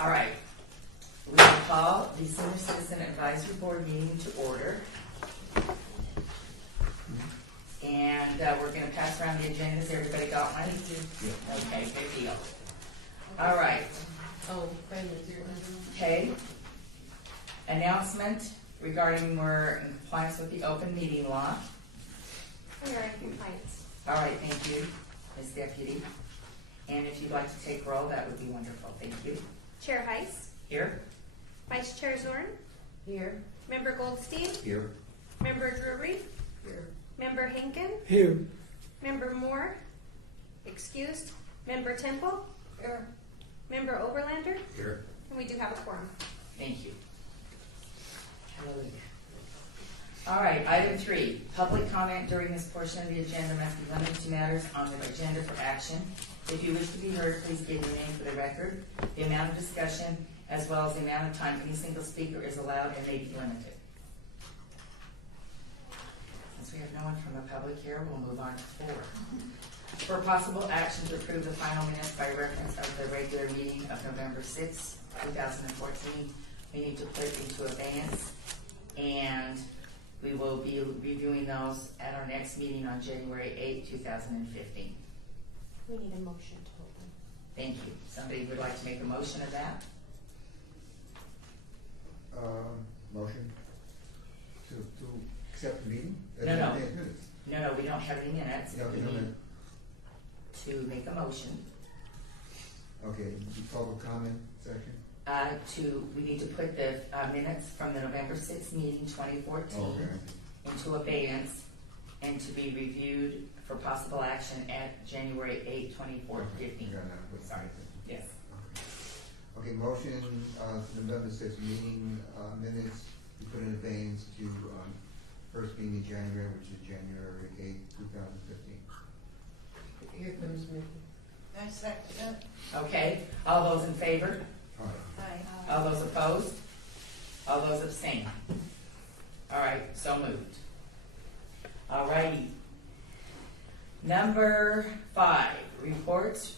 All right. We will call the Senior Citizen Advisory Board meeting to order. And we're going to pass around the agendas. Everybody got one? Yeah. Okay, good deal. All right. Oh, Okay. Announcement regarding we're in compliance with the open meeting law. We are in compliance. All right, thank you, Ms. Deputy. And if you'd like to take roll, that would be wonderful. Thank you. Chair Heiss, Here? Vice Chair Zorn, here. Member Goldstein, Here. Member Drury, Here. Member Hinken, Here. Member Moore, excused, Member Temple, Here. Member Oberlander, Here. and we do have a quorum. Thank you. Hallelujah. All right, item 3. Public comment during this portion of the agenda must be limited to matters on the agenda for action. If you wish to be heard, please give your name for the record. The amount of discussion, as well as the amount of time any single speaker is allowed and may be limited. Since we have no one from the public here, we'll move on to 4. For possible action to approve the final minutes by reference of the regular meeting of November 6, 2014, we need to put into abeyance, and we will be reviewing those at our next meeting on January 8, 2015. We need a motion to open. Thank you. Somebody would like to make a motion of that? Motion to accept the meeting? No, no. Minutes. No, we don't have any minutes. No, We no, need to make a motion. Okay, the public comment section? We need to put the minutes from the November 6th meeting, 2014, Okay. into abeyance and to be reviewed for possible action at January 8, 2015. Yeah, no, Sorry. Yes. Okay, motion, November 6th meeting, minutes, we put in abeyance to, first meeting in January, which is January 8th, 2015. Here comes Mickey. I second that. Okay. All those in favor? All right. Aye. All those opposed? All those abstain? All right, so moved. All righty. Number 5, reports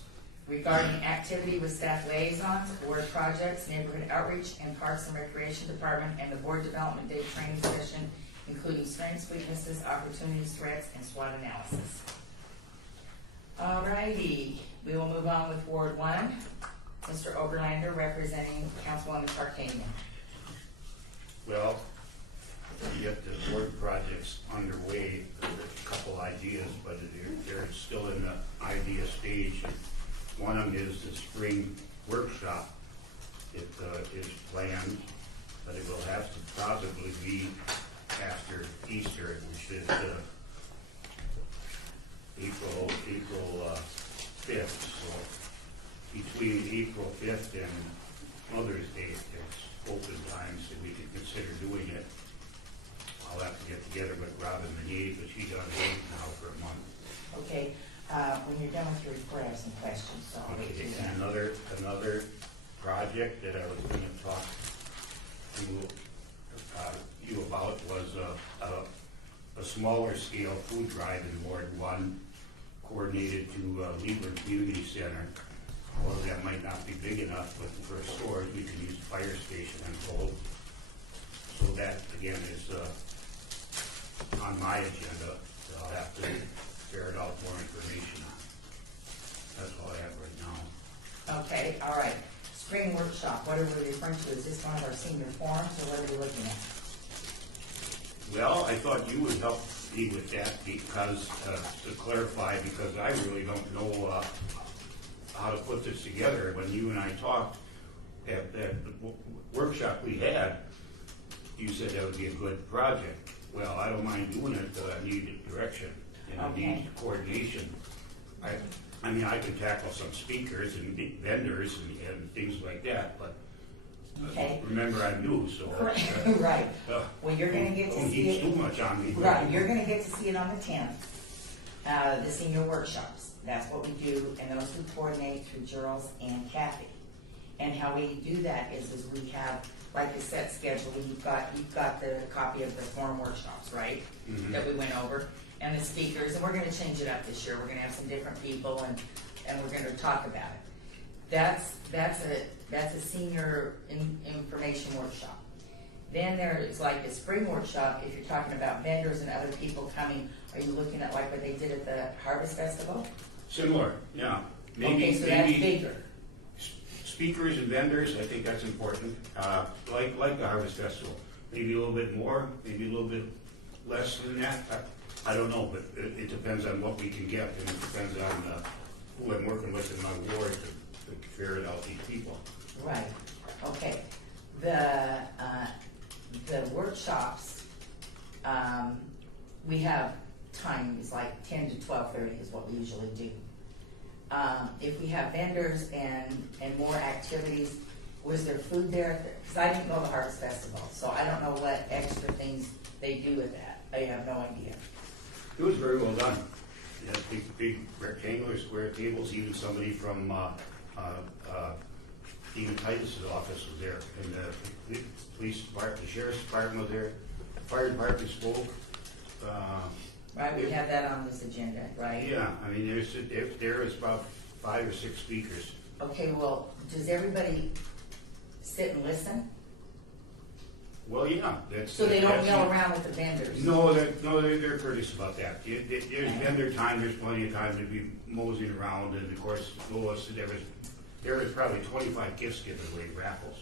regarding activity with staff liaisons, board projects, neighborhood outreach, and Parks and Recreation Department, and the Board Development Day training session, including strengths, weaknesses, opportunities, threats, and SWOT analysis. All righty, we will move on with Ward 1. Mr. Oberlander, representing Councilwoman Tarkanian. Well, to get the board projects underway, there's a couple ideas, but they're still in the idea stage. One of them is the spring workshop. It is planned, but it will have to probably be after Easter, which is April 5th. So between April 5th and Mother's Day, there's open times that we could consider doing it. I'll have to get together with Robin Meneed, but she's on leave now for a month. Okay, when you're done with your report, I have some questions, so I'll wait till Okay, then. and another project that I was going to talk to you about was a smaller scale food drive in Ward 1, coordinated to Lieber Community Center. Well, that might not be big enough, but for stores, we can use the fire station and hold. So that, again, is on my agenda. So I'll have to ferret out more information. That's all I have right now. Okay, all right. Spring workshop, what are we referring to? Is this one of our senior forums, or what are we looking at? Well, I thought you would help me with that because, to clarify, because I really don't know how to put this together. When you and I talked at the workshop we had, you said that would be a good project. Well, I don't mind doing it, but I need direction and I need coordination. I mean, I could tackle some speakers and vendors and things like that, but Okay. remember I'm new, so Right. Well, you're going to get to don't see heap it. too much on me. Right, you're going to get to see it on the 10th, the senior workshops. That's what we do, and those we coordinate through Gerald and Kathy. And how we do that is we have like a set schedule. You've got the copy of the forum workshops, right? Mhm. That we went over, and the speakers, and we're going to change it up this year. We're going to have some different people, and we're going to talk about it. That's a senior information workshop. Then there is like the spring workshop, if you're talking about vendors and other people coming, are you looking at like what they did at the Harvest Festival? Similar, yeah. Okay, so that's bigger. Speakers and vendors, I think that's important, like the Harvest Festival. Maybe a little bit more, maybe a little bit less than that. I don't know, but it depends on what we can get, and it depends on who I'm working with in my ward to ferret out these people. Right, okay. The workshops, we have times like 10 to 12:30 is what we usually do. If we have vendors and more activities, was there food there? Because I didn't go to the Harvest Festival, so I don't know what extra things they do with that. I have no idea. It was very well done. You had big rectangular square tables, even somebody from Dean Titus's office was there, and the police department, the sheriff's department was there, the fire department spoke. Right, we have that on this agenda, right? Yeah, I mean, there is about 5 or 6 speakers. Okay, well, does everybody sit and listen? Well, yeah, that's. So they don't that's- yell around with the vendors? No, they're courteous about that. There's vendor time, there's plenty of time to be moseying around, and of course, Lois, there was probably 25 gifts given away, raffles.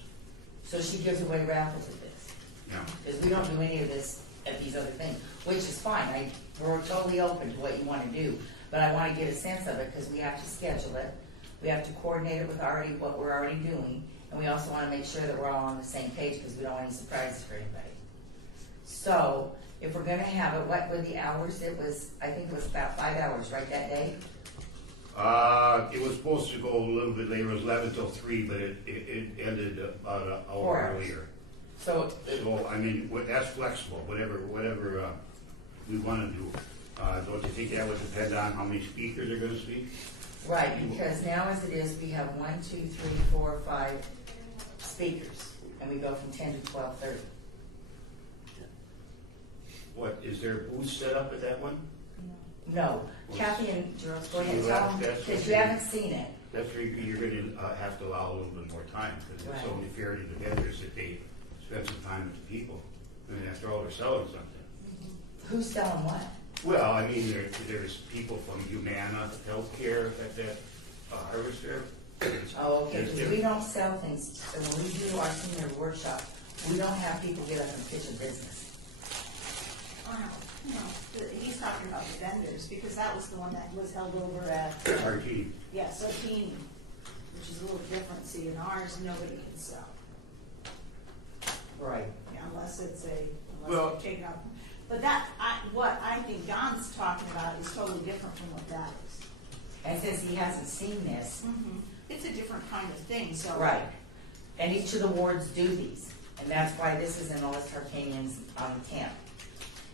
So she gives away raffles at this? Yeah. Because we don't do any of this at these other things, which is fine. We're totally open to what you want to do. But I want to get a sense of it because we have to schedule it. We have to coordinate it with what we're already doing. And we also want to make sure that we're all on the same page because we don't want any surprises for anybody. So if we're going to have it, what were the hours? I think it was about 5 hours, right, that day? It was supposed to go a little bit later. It was 11 till 3, but it ended about an 4 hour hours. earlier. So, So, I mean, that's flexible, whatever we want to do. Don't you think that would depend on how many speakers are going to speak? right, because now as it is, we have 1, 2, 3, 4, 5 speakers. And we go from 10 to 12:30. What, is there a booth set up at that one? No, Kathy and Gerald, go ahead and So tell them, that's because what you haven't seen it. That's where you're going to have to allow a little bit more time, because it's Right. only fair to the vendors that they spend some time with the people. I mean, after all, they're selling something. Who's selling what? Well, I mean, there's people from Humana Healthcare at that Harvest Fair. Oh, okay, There's because we don't sell things, so when we do our senior workshop, we don't have people get up and pitch a business. No, he's talking about the vendors, because that was the one that was held over at, RT. yeah, Sotini, which is a little different, see, in ours, nobody can sell, Right. unless Well- they take it up. But what I think Don's talking about is totally different from what that is. And since he hasn't seen this, It's a different kind of thing, so. right, and each of the wards do these, and that's why this is in the list Arcanians on the 10th.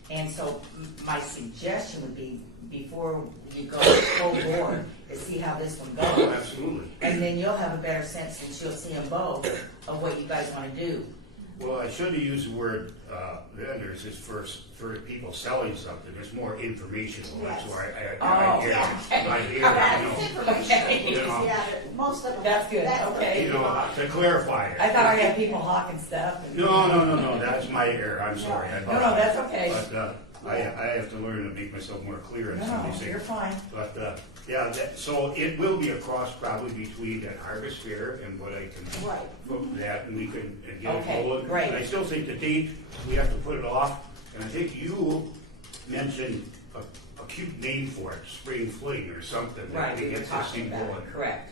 And so my suggestion would be, before you go full board, is see how this one Oh, goes. absolutely. And then you'll have a better sense, since you'll see them both, of what you guys want to do. Well, I shouldn't have used the word vendors. It's for people selling something. There's more informational. That's Yes. why Oh, I hear, yeah. I hear, Yeah, you it's know, information, Okay. You know. yeah, most of them. That's good, the okay. you know, to clarify it. I thought I had people hawking stuff. And, No, that's my error. I'm sorry. No, that's okay. But I have to learn to make myself more clear in some of No, these things. you're fine. But, yeah, so it will be a cross probably between that Harvest Fair and what I can Right. book that, and we can get it Okay, rolling. great. I still think the date, we have to put it off, and I think you mentioned a cute name for it, Spring Fling or something. that Right, we we were get this talking thing about going. it, correct.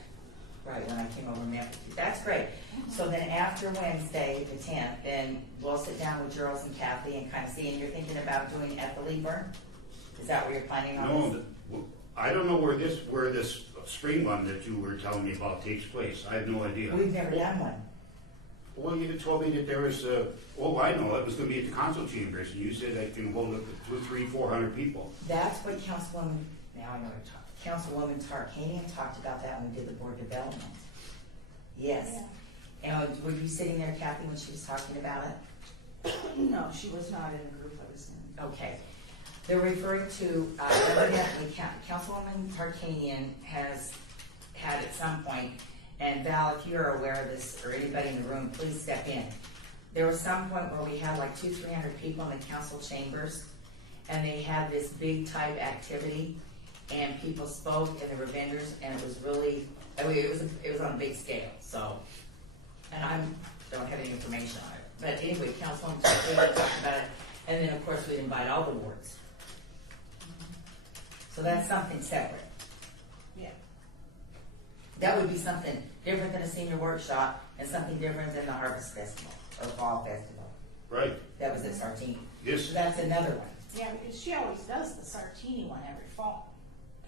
Right, when I came over and met with you. That's great. So then after Wednesday, the 10th, then we'll sit down with Gerald and Kathy and kind of see, and you're thinking about doing at the Leeburn? Is that where you're planning on No, this? I don't know where this spring one that you were telling me about takes place. I have no idea. We've never done one. Well, you told me that there was, I know, it was gonna be at the council chambers, and you said I can hold up to 200, 300, 400 people. That's what Councilwoman, now I know what I'm talking, Councilwoman Tarkanian talked about that when we did the board development. Yes. And were you sitting there, Kathy, when she was talking about it? No, she was not in the group I was in. Okay. They're referring to, evidently, Councilwoman Tarkanian has had at some point And Val, if you're aware of this, or anybody in the room, please step in. There was some point where we had like 200-300 people in the council chambers, and they had this big type activity, and people spoke, and there were vendors, and it was really, I mean, it was on a big scale, so. And I don't have any information on it. But anyway, Councilwoman talked about it, and then of course we'd invite all the wards. So that's something separate. Yeah. That would be something different than a senior workshop, and something different than the Harvest Festival, or Fall Festival. Right, That was at Sartini. yes, So that's another one. Yeah, because she always does the Sartini one every fall,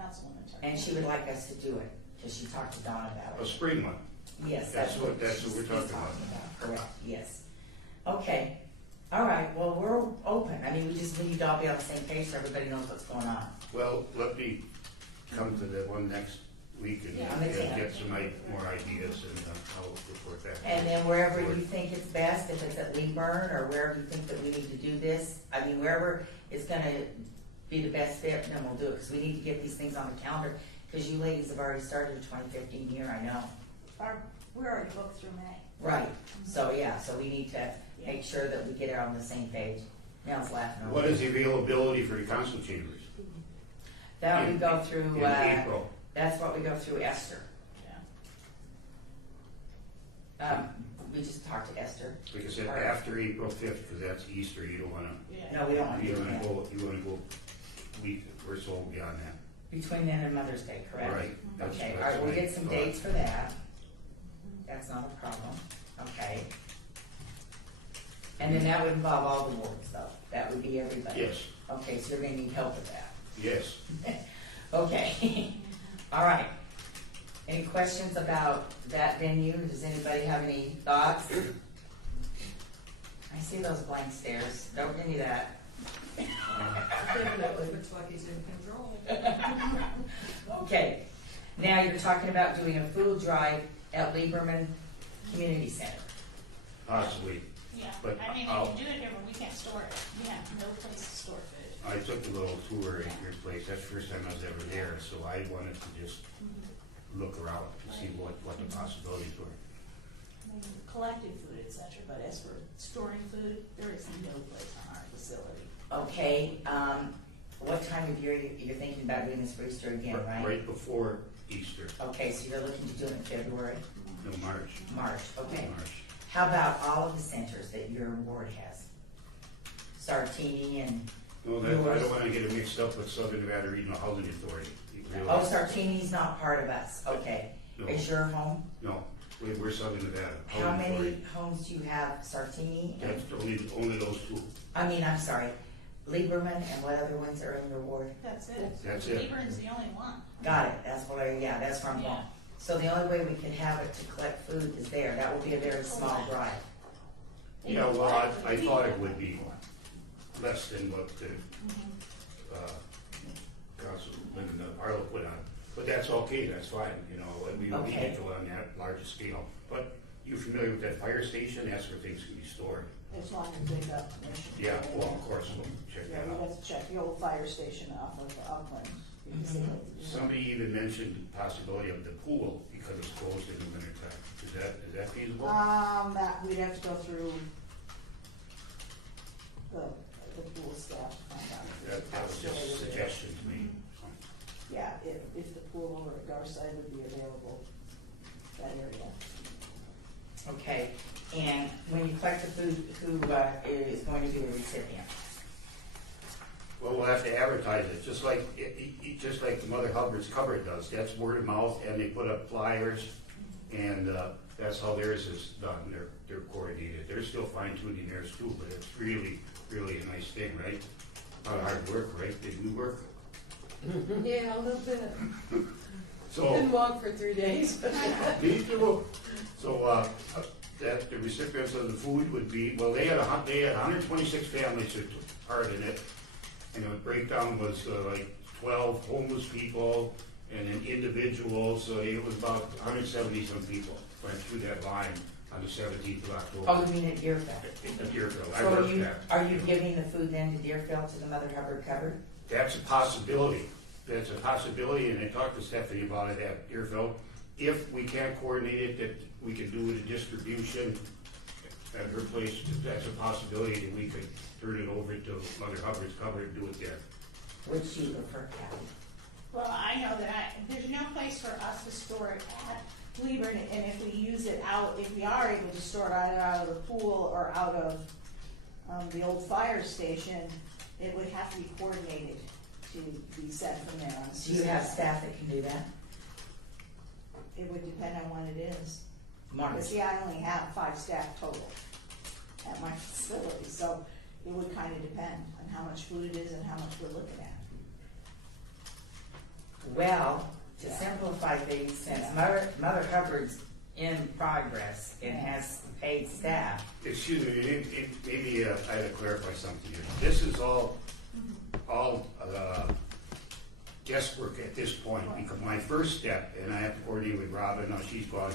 Councilwoman Sartini. And she would like us to do it, because she talked to Donna about a it. spring one. Yes, That's what we're she's talking about. Correct, yes. Okay, all right, well, we're open. I mean, we just need to all be on the same page so everybody knows what's going on. Well, let me come to the one next week and Yeah, on the get 10th. more ideas and I'll report that. And then wherever you think it's best, if it's at Leeburn, or wherever you think that we need to do this, I mean, wherever is gonna be the best fit, then we'll do it, because we need to get these things on the calendar, because you ladies have already started the 2015 year, I know. We're already booked through May. Right, so yeah, so we need to make sure that we get it on the same page. Nell's laughing over What it. is the availability for the council chambers? That we go through, In April, that's what we go through Esther. Yeah. We just talked to Esther. like I said, after April 5th, because that's Easter, you don't wanna, Yeah. No, we don't want to you do wanna that. go week or so beyond that. Between then and Mother's Day, correct? Right. That's- Okay, all that's right, we'll my get some thought. dates for that. That's not a problem, okay. And then that would involve all the wards though, that would be everybody. Yes, Okay, so you're gonna need help with that. yes. Okay, all right. Any questions about that venue? Does anybody have any thoughts? I see those blank stares, don't give me that. Definitely looks like he's in control. Okay, now you're talking about doing a food drive at Lieberman Community Center. Possibly. Yeah, But I mean, I'll- you can do it here, but we can't store it. We have no place to store food. I took a little tour at your place, that's the first time I was ever there, so I wanted to just look around to see what the possibilities were. Maybe collecting food, et cetera, but as for storing food, there is no place on our facility. Okay, what time of year you're thinking about doing this for Easter again, right? Right before Easter, Okay, so you're looking to do it in February, no, March. March, okay. March. How about all of the centers that your ward has? Sartini and, No, that, I don't wanna get it mixed up with Southern Nevada Regional Housing Authority. You oh, realize- Sartini's not part of us, okay. No, Is your home? no, we're Southern Nevada. How Housing many Authority. homes do you have, Sartini? That's only those two. I mean, I'm sorry, Lieberman, and what other ones are in your ward? That's it. That's it. Hebron's the only one. Got it, that's what yeah, that's where I'm going. So the only way we can have it to collect food is there, that will be a very small drive. Yeah, well, I thought it would be less than what the, Councilman Arlo put on. But that's okay, that's fine, you know, and we Okay. can't go on that larger scale. But you're familiar with that fire station, that's where things can be stored. As long as they got permission. Yeah, well, of course, we'll check Yeah, that we out. have to check the old fire station off of Auckland. Somebody even mentioned the possibility of the pool because it's closed in the winter time. Is that feasible? That, we'd have to go through the pool staff to find out. if That was just a it's still suggestion to me. Yeah, if the pool over at Garside would be available, that area. Okay, and when you collect the food, who is going to be the recipient? Well, we'll have to advertise it, just like the Mother Hubbard's Cupboard does. That's word of mouth, and they put up flyers, and that's how theirs is done. They're coordinated. They're still fine tuning theirs too, but it's really, really a nice thing, right? A lot of hard work, right? Did we work? Yeah, a little bit. So, Didn't walk for 3 days. me too. So, that the recipients of the food would be, well, they had 126 families that took part in it. And the breakdown was like 12 homeless people and then individuals, so it was about 170 some people went through that line on the 17th of Oh, October. you mean at Deerfield? In Deerfield, I So worked that. are you giving the food then to Deerfield, to the Mother Hubbard cupboard? That's a possibility. That's a possibility, and I talked to Stephanie about it at Deerfield, if we can't coordinate it, that we could do the distribution at her place, if that's a possibility, that we could turn it over to Mother Hubbard's cover and do it there. Would she prefer Kathy? Well, I know that there's no place for us to store it at Cleburne, and if we use it out, if we are able to store it either out of the pool or out of the old fire station, it would have to be coordinated to be sent from there on. Do you have staff that can do that? It would depend on what it is. Mark, But see, I only have 5 staff total at my facility, so it would kind of depend on how much food it is and how much we're looking at. well, to Yeah. simplify things, since Yeah. Mother Hubbard's in progress and has paid staff, Excuse me, maybe I had to clarify something here. This is all guesswork at this point, because my first step, and I have to coordinate with Robin, now she's gone,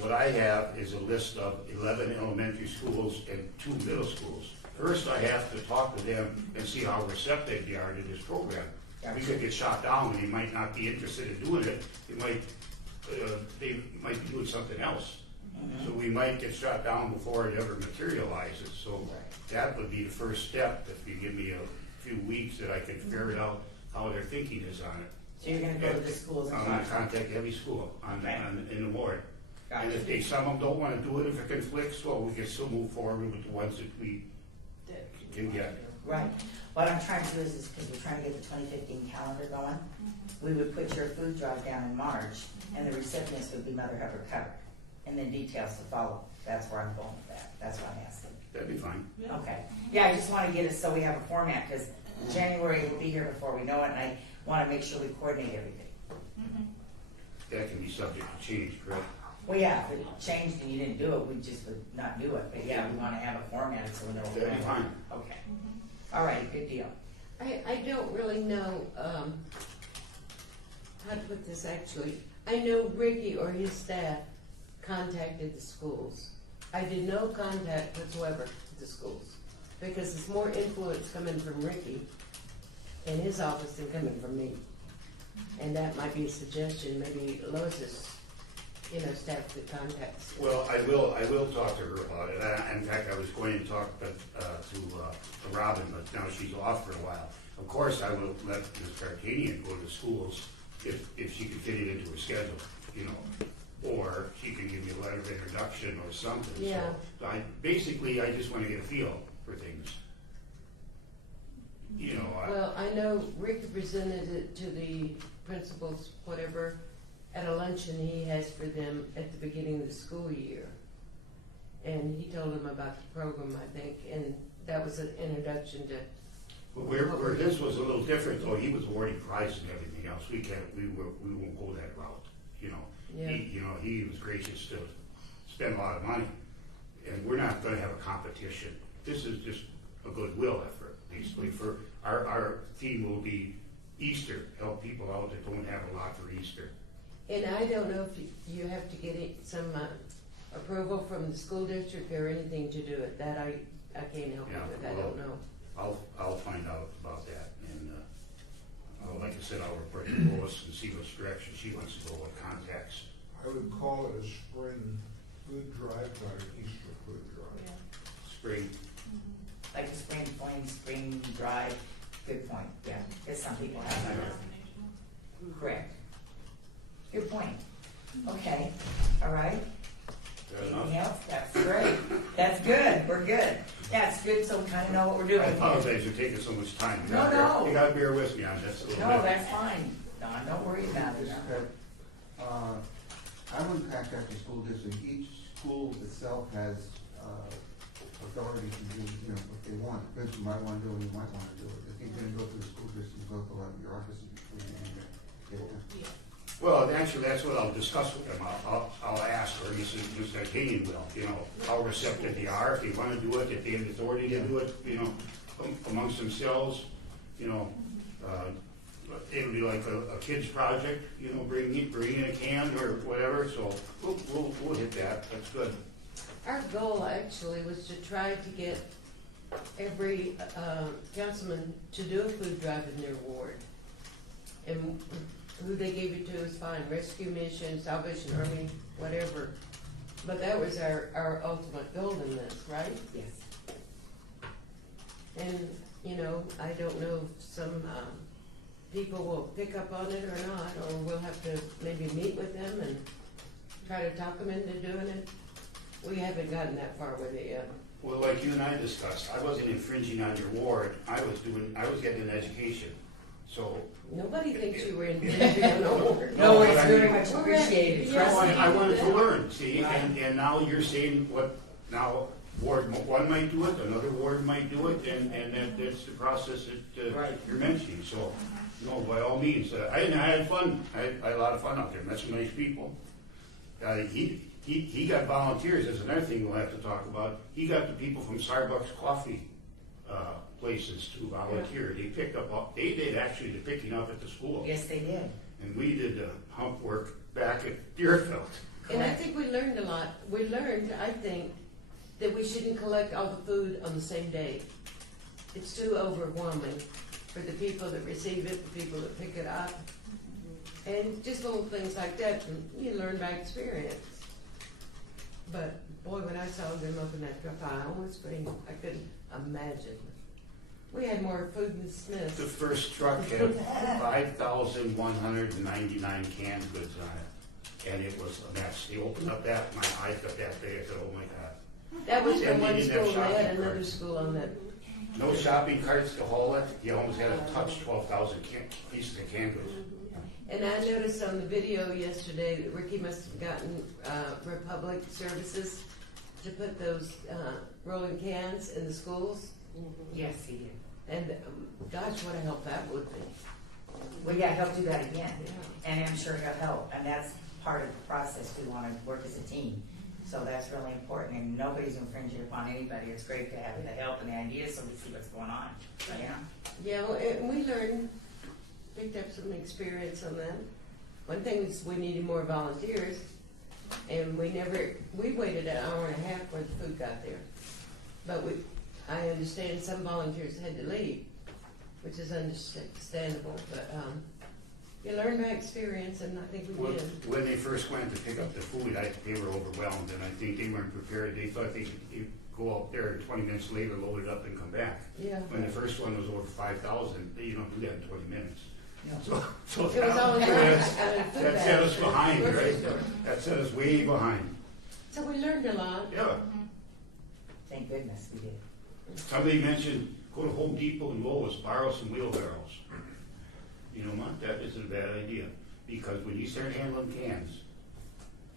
what I have is a list of 11 elementary schools and 2 middle schools. First, I have to talk to them and see how receptive they are to this program. We could get shot down, and they might not be interested in doing it, they might be doing something else. So we might get shot down before it ever materializes, so that would be the first step, if you give me a few weeks that I can ferret out how their thinking is on it. so you're gonna go to the schools and I'm gonna talk. contact every school in the ward. And if Gotcha. some of them don't wanna do it, if it conflicts, well, we can still move forward with the ones that we can get. Right, what I'm trying to do is because we're trying to get the 2015 calendar going, we would put your food drive down in March, and the recipients would be Mother Hubbard covered, and then details to follow. That's where I'm going with that, that's what I'm asking. That'd be fine. Okay, yeah, I just wanna get it so we have a format, because January will be here before we know it, and I wanna make sure we coordinate everything. That can be subject to change, correct? Well, yeah, if it changed and you didn't do it, we just would not do it, but yeah, we wanna have it formatted so we know what we're That'd be doing. fine. Okay, all right, good deal. I don't really know, how to put this actually. I know Ricky or his staff contacted the schools. I did no contact whatsoever with the schools, because it's more influence coming from Ricky in his office than coming from me. And that might be a suggestion, maybe Lois's, staff could contact. Well, I will talk to her about it. In fact, I was going to talk to Robin, but now she's off for a while. Of course, I will let Ms. Tarkanian go to schools if she can fit it into her schedule, or she can give me a letter of introduction or something. Yeah. So I just want to get a feel for things. Well, I know Rick presented it to the principals, whatever, at a luncheon he has for them at the beginning of the school year. And he told them about the program, I think, and that was an introduction to, But where his was a little different, though, he was awarding prizes and everything else. We won't go that route, Yeah. He was gracious to spend a lot of money, and we're not gonna have a competition. This is just a goodwill effort, basically, for, our theme will be Easter, help people out that don't have a lot for Easter. and I don't know if you have to get some approval from the school district or anything to do it. That I can't help you Yeah, with, I well, don't know. I'll find out about that, and, like I said, I'll report to Lois and see which direction she wants to go, what contacts. I would call it a spring food drive, not an Easter food drive. Spring, Like a spring fling, spring drive, good point, yeah, because some people have that. Correct. Good point. Okay, all right. fair enough. Anything else? That's great. That's good, we're good. Yeah, it's good, so we kinda know what we're I doing here. apologize for taking so much time. You No, gotta no. You gotta bear with me on this a little bit. No, that's fine. Don, don't worry about it. I wouldn't contact the school district. Each school itself has authority to do, what they want. Principal might want to do it, you might want to do it. If you're gonna go to the school district, go to your office before you can get it. Well, actually, that's what I'll discuss with them. I'll ask, or Mrs. Tarkanian will, how receptive they are, if they wanna do it, if they have the authority to do it, amongst themselves, it'll be like a kid's project, bring in a can or whatever, so we'll hit that, that's good. Our goal actually was to try to get every councilman to do a food drive in their ward. And who they gave it to is fine, Rescue Mission, Salvation Army, whatever. But that was our ultimate goal in this, right? Yes. And, you know, I don't know if some, people will pick up on it or not, or we'll have to maybe meet with them and try to talk them into doing it. We haven't gotten that far with it yet. Well, like you and I discussed, I wasn't infringing on your ward, I was getting an education, so. Nobody thinks you were infringing on the order. No, it's but I very mean- much appreciated, Yes. trust me. I wanted to learn, see, and now you're saying what, now Ward one might do it, another ward might do it, and that's the process that Right. you're mentioning, so, no, by all means, I had fun, I had a lot of fun out there, met some nice people. He got volunteers, that's another thing we'll have to talk about, he got the people from Starbucks coffee, places to volunteer, they picked up, they did actually the picking up at the school. Yes, they did. And we did the hump work back at Deerfield. And I think we learned a lot. We learned, I think, that we shouldn't collect all the food on the same day. It's too overwhelming for the people that receive it, the people that pick it up. And just little things like that, and you learn by experience. But boy, when I saw them open that truck, I almost screamed. I couldn't imagine. We had more food than The Smith's. first truck had 5,199 canned goods on it, and it was a mess. They opened up that, my eyes got that big, I said, oh my God. That was from And they one didn't have school, they had shopping another carts. school on that. No shopping carts to haul it, you almost had to touch 12,000 pieces of canned goods. And I noticed on the video yesterday that Ricky must have gotten Republic Services to put those rolling cans in the schools. Yes, he did. And gosh, what a help that would be. Well, yeah, he'll do that again, and I'm sure he'll help, and that's part of the process, we wanna work as a team. So that's really important, and nobody's infringing upon anybody, it's great to have the help and the ideas, so we see what's going on, yeah. Yeah, well, and we learned, picked up some experience on that. One thing is we needed more volunteers, and we waited an hour and a half before the food got there. But I understand some volunteers had to leave, which is understandable, but, you learn by experience, and I think we When did. when they first went to pick up the food, they were overwhelmed, and I think they weren't prepared. They thought they could go out there 20 minutes later, load it up and come back. Yeah. When the first one was over 5,000, you don't do that in 20 minutes. No. So It was all in that food that set us bags. behind, Grocery right? store. That set us way behind. So we learned a lot. Yeah. Thank goodness we did. Somebody mentioned, go to Home Depot and Lowe's, borrow some wheelbarrows. You know what, that isn't a bad idea, because when you start handling cans,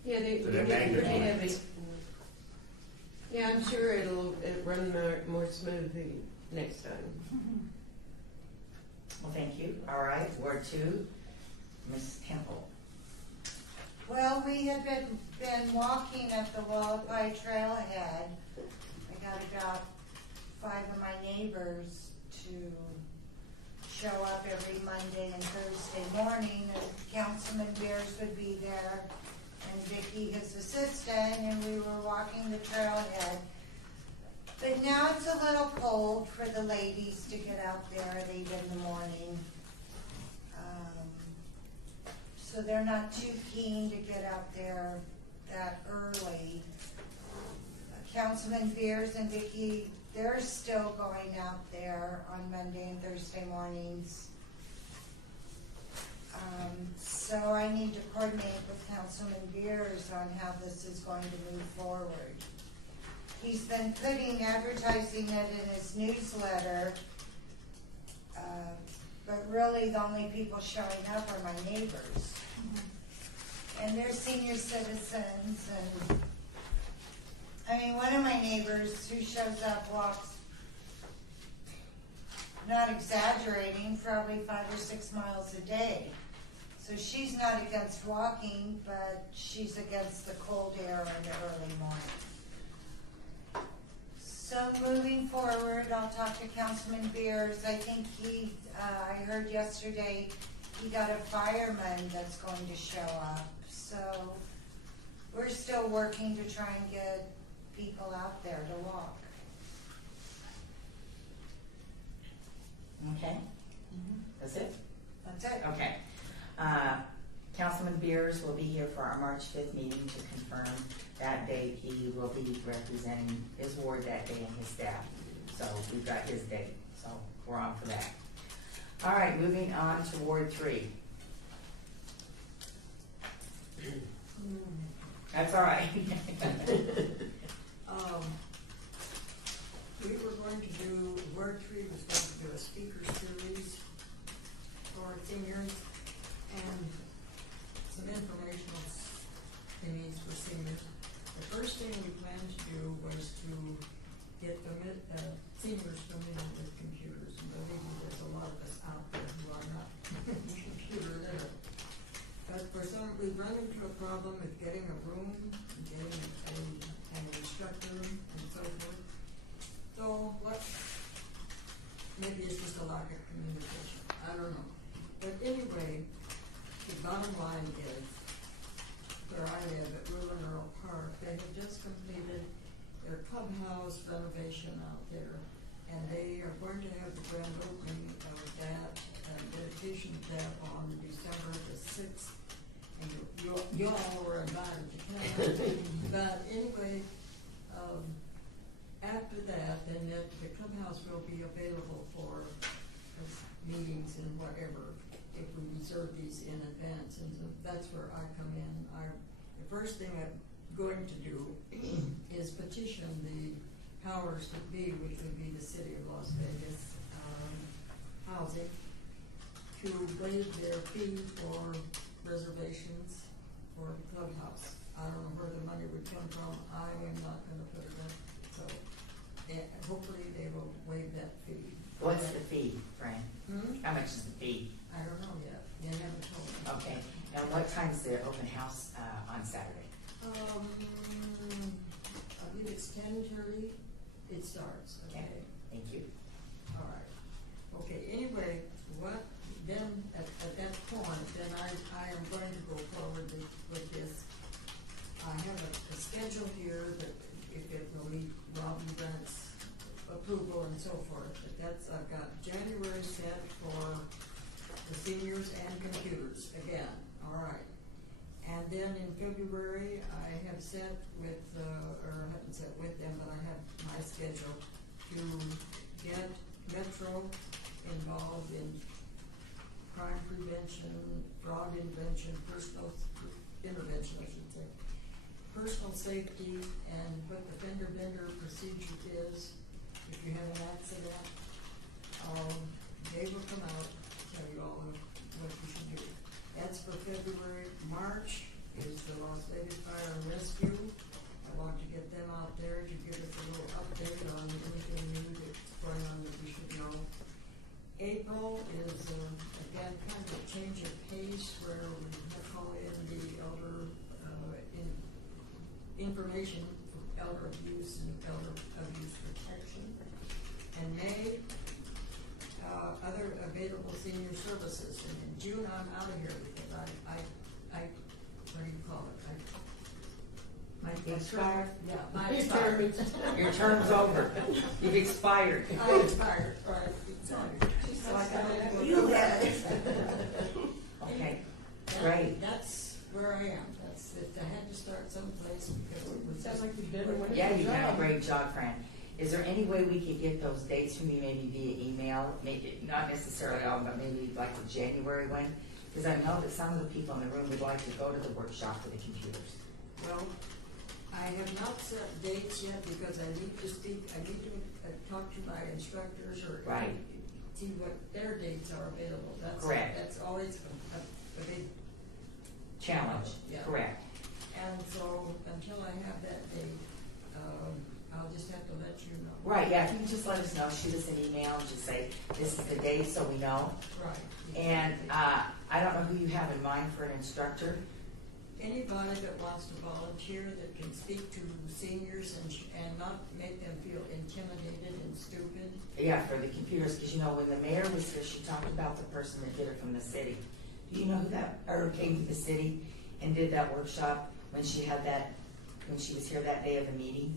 Yeah, they So get they're pretty magnetized. heavy. Yeah, I'm sure it'll run more smoothly next time. Well, thank you, all right, Ward 2, Ms. Temple. Well, we had been walking at the Wallaby Trailhead. I got about 5 of my neighbors to show up every Monday and Thursday morning, and Councilman Beers would be there, and Vicki, his assistant, and we were walking the trailhead. But now it's a little cold for the ladies to get out there at 8 in the morning. So they're not too keen to get out there that early. Councilman Beers and Vicki, they're still going out there on Monday and Thursday mornings. So I need to coordinate with Councilman Beers on how this is going to move forward. He's been advertising it in his newsletter, but really the only people showing up are my neighbors. And they're senior citizens, and I mean, one of my neighbors who shows up walks, not exaggerating, probably 5 or 6 miles a day. So she's not against walking, but she's against the cold air in the early morning. So moving forward, I'll talk to Councilman Beers. I think I heard yesterday he got a fireman that's going to show up. So we're still working to try and get people out there to walk. Okay? That's it? That's it. Okay. Councilman Beers will be here for our March 5th meeting to confirm that date. He will be representing his ward that day and his staff. So we've got his date, so we're on for that. All right, moving on to Ward 3. That's all right. We were going to do, Ward 3 was going to do a speaker series for seniors and some informational things for seniors. The first thing we planned to do was to get seniors familiar with computers. And believe me, there's a lot of us out there who are not computer literate. But for some, we've run into a problem with getting a room, getting an instructor, and so forth. So what? Maybe it's just a lack of communication. I don't know. But anyway, the bottom line is, where I live at Rural and Earl Park, they have just completed their clubhouse renovation out there, and they are going to have the grand opening of that dedication of that on December the 6th. And you all were invited to come. But anyway, after that, then the clubhouse will be available for meetings and whatever, if we reserve these in advance, and so that's where I come in. The first thing I'm going to do is petition the powers that be, which would be the city of Las Vegas housing, to waive their fee for reservations for the clubhouse. I don't know where the money would come from. I am not going to put it up. So hopefully they will waive that fee. What's the fee, Fran? How much is the fee? I don't know yet. They haven't told me. Okay. Now, what time is the open house on Saturday? I believe it's 10:30. It starts. Okay. Thank you. All right. Okay. Anyway, what then at that point, then I am going to go forward with this. I have a schedule here that if it will meet Robin Grant's approval and so forth. But I've got January set for the seniors and computers again. All right. And then in February, I have set with, or I haven't set with them, but I have my schedule to get Metro involved in crime prevention, fraud intervention, personal intervention, I should say, personal safety, and what the fender-bender procedure is. If you have an accident, they will come out and tell you all of what you should do. That's for February. March is the Las Vegas Fire and Rescue. I want to get them out there to give us a little update on anything new that's going on that we should know. April is, again, kind of a change of pace where we have call in the elder information for elder abuse and elder abuse protection. And May, other available senior services. And in June, I'm out of here because I what do you call it? My Expired? Yeah, my expired. Your term's over. You've expired. I expired, right, expired. So I got You have it. Okay, great. That's where I am. That's if I had to start someplace because it was Sounds just like you did a Yeah, you've done a great job, Fran. Is there any way we could get those dates from you, maybe via email? Maybe not necessarily all, but maybe like the January one? Because I know that some of the people in the room would like to go to the workshop for the computers. Well, I have not set dates yet because I need to talk to my instructors or Right. see what their dates are available. Correct. That's always a big Challenge, Yeah. correct. And so until I have that date, I'll just have to let you know. Right, yeah, if you can just let us know, shoot us an email, and just say, this is the date, so we know. Right. And I don't know who you have in mind for an instructor. Anybody that wants to volunteer that can speak to seniors and not make them feel intimidated and stupid. Yeah, for the computers, because when the mayor was here, she talked about the person that did it from the city. Do you know who that, or came to the city and did that workshop when she had that, when she was here that day of the meeting?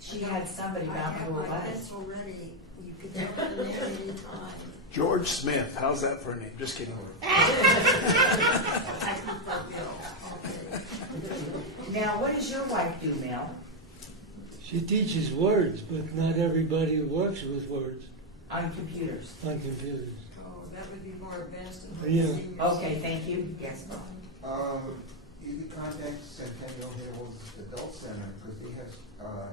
She had somebody I about have who it my was. pencil ready. You could tell me any time. George Smith, how's that for a name? Just kidding. I prefer Bill, okay. Now, what does your wife do, Mel? She teaches words, but not everybody who works with words On computers? on computers. Oh, that would be more advanced than what Yeah. the seniors. Okay, thank you. Yes, Bob. You can contact Centennial Hills Adult Center, because they have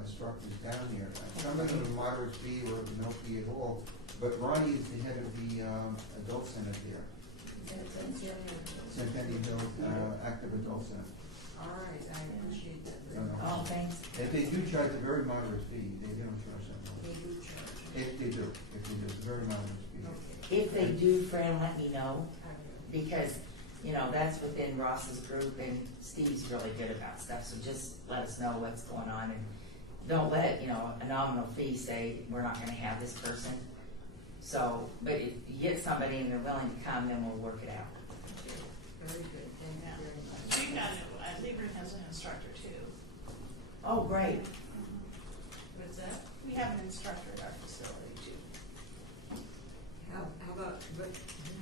instructors down there. Some of them are moderate fee or no fee at all, but Ronnie is the head of the adult center there, Centennial Hills Active Adult Center. All right, I appreciate that No, very no. much. Oh, thanks. And they do charge a very moderate fee, they don't charge that They much. do charge. If they do, it's a very moderate fee. Okay. If they do, Fran, let me know, I will. because, you know, that's within Ross's group, and Steve's really good about stuff, so just let us know what's going on, and don't let, you know, a nominal fee say, we're not gonna have this person. So, but if you get somebody and they're willing to come, then we'll work it out. Okay. Very good, thank you very much. We've got, Lieberman has an instructor too. Oh, great. What's that? We have an instructor at our facility too. How about, but,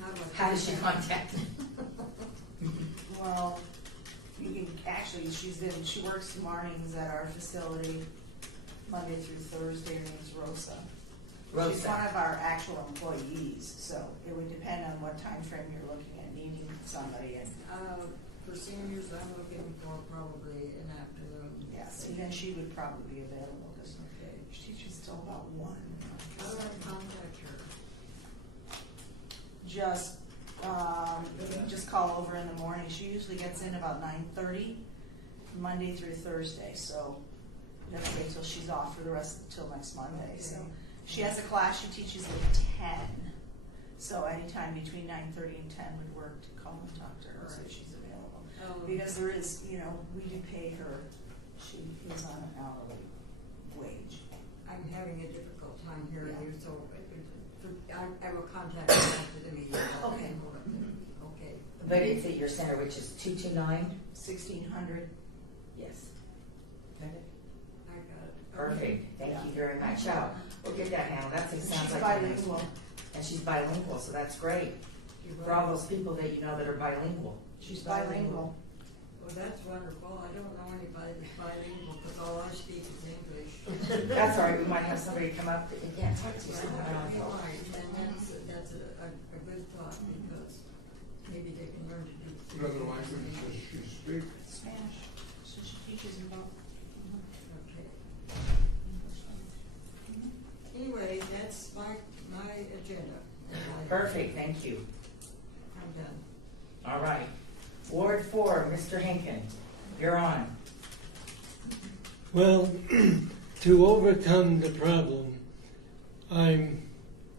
how do I? How does she contact? Well, you can, actually, she works mornings at our facility, Monday through Thursday. Her name's Rosa. She's one Rosa. of our actual employees, so it would depend on what time frame you're looking at needing somebody in. For seniors, I'm looking for probably an afternoon. Yes, and then she would probably be available, because Okay. she teaches till about 1. How do I contact her? Just, you can just call over in the morning. She usually gets in about 9:30, Monday through Thursday, so you have to wait till she's off for the rest, till next Monday, so. She has a class she teaches at 10, so anytime between 9:30 and 10 would work to call and talk to her, so she's available. Because there is, you know, we do pay her, she is on an hourly wage. I'm having a difficult time hearing Yeah. you, so I will contact you after the meeting. Okay. Okay. But it's at your center, which is 229? 1,600. Yes. I got it. Perfect, thank you very much. Yeah, we'll get that handled, that sounds She's like. bilingual. And she's bilingual, so that's great. For all those people that you know that are bilingual. She's bilingual. Well, that's wonderful. I don't know anybody that's bilingual because all I speak is English. That's all right, we might have somebody come up that you can't talk to. so I don't You're know. right, and that's a good thought because maybe they can learn to do. What other languages does she speak? Spanish, so she teaches in both. Okay. Anyway, that's my agenda. Perfect, thank you. I'm done. All right. Ward 4, Mr. Hinkin, you're on. Well, to overcome the problem, I'm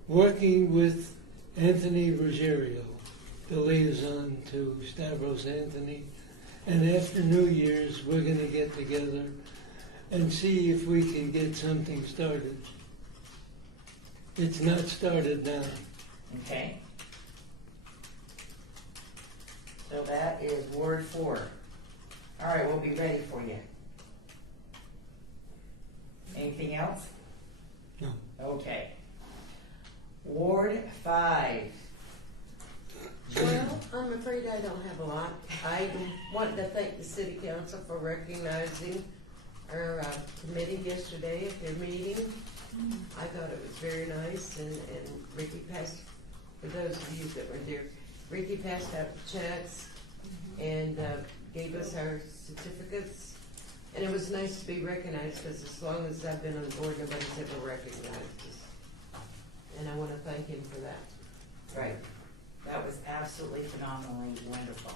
working with Anthony Ruggiero, the liaison to Stavros Anthony, and after New Year's, we're going to get together and see if we can get something started. It's not started now. Okay. So that is Ward 4. All right, we'll be ready for you. Anything else? No. Okay. Ward 5. Well, I'm afraid I don't have a lot. I want to thank the city council for recognizing our committee yesterday at their meeting. I thought it was very nice, and Ricky passed, for those of you that were there, Ricky passed out the checks and gave us our certificates. And it was nice to be recognized, because as long as I've been on board, nobody's ever recognized us. And I want to thank him for that. Right. That was absolutely phenomenally wonderful.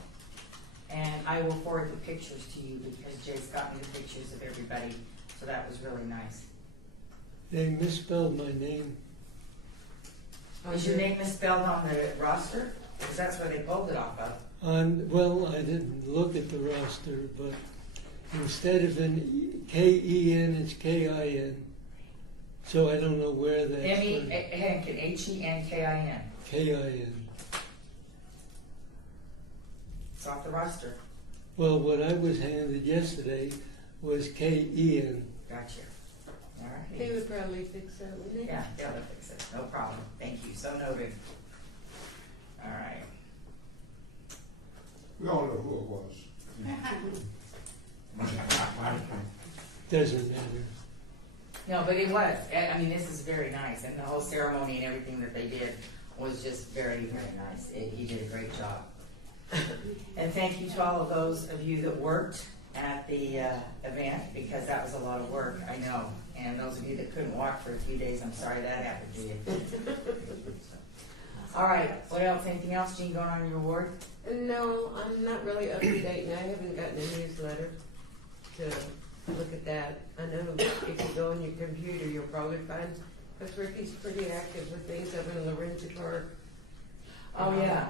And I will forward the pictures to you because Jay's got me the pictures of everybody, so that was really nice. They misspelled my name. Is your name misspelled on the roster? Because that's where they pulled it off of. Well, I didn't look at the roster, but instead of an K-E-N, it's K-I-N. So I don't know where that's from. Henkin, H-E-N-K-I-N. K-I-N. It's off the roster. Well, what I was handed yesterday was K-E-N. Gotcha. All He right. would probably fix that, wouldn't he? Yeah, they'll fix it, no problem. Thank you, so noted. All right. We all know who it was. Doesn't matter. No, but it was. I mean, this is very nice, and the whole ceremony and everything that they did was just very, very nice. He did a great job. And thank you to all of those of you that worked at the event, because that was a lot of work, I know. And those of you that couldn't walk for a few days, I'm sorry that happened to you. All right, what else? Anything else, Jean, going on your award? No, I'm not really up to date, and I haven't gotten a newsletter to look at that. I know if you go on your computer, you'll probably find, because Ricky's pretty active with things up in Lorenzo Park. Oh, yeah,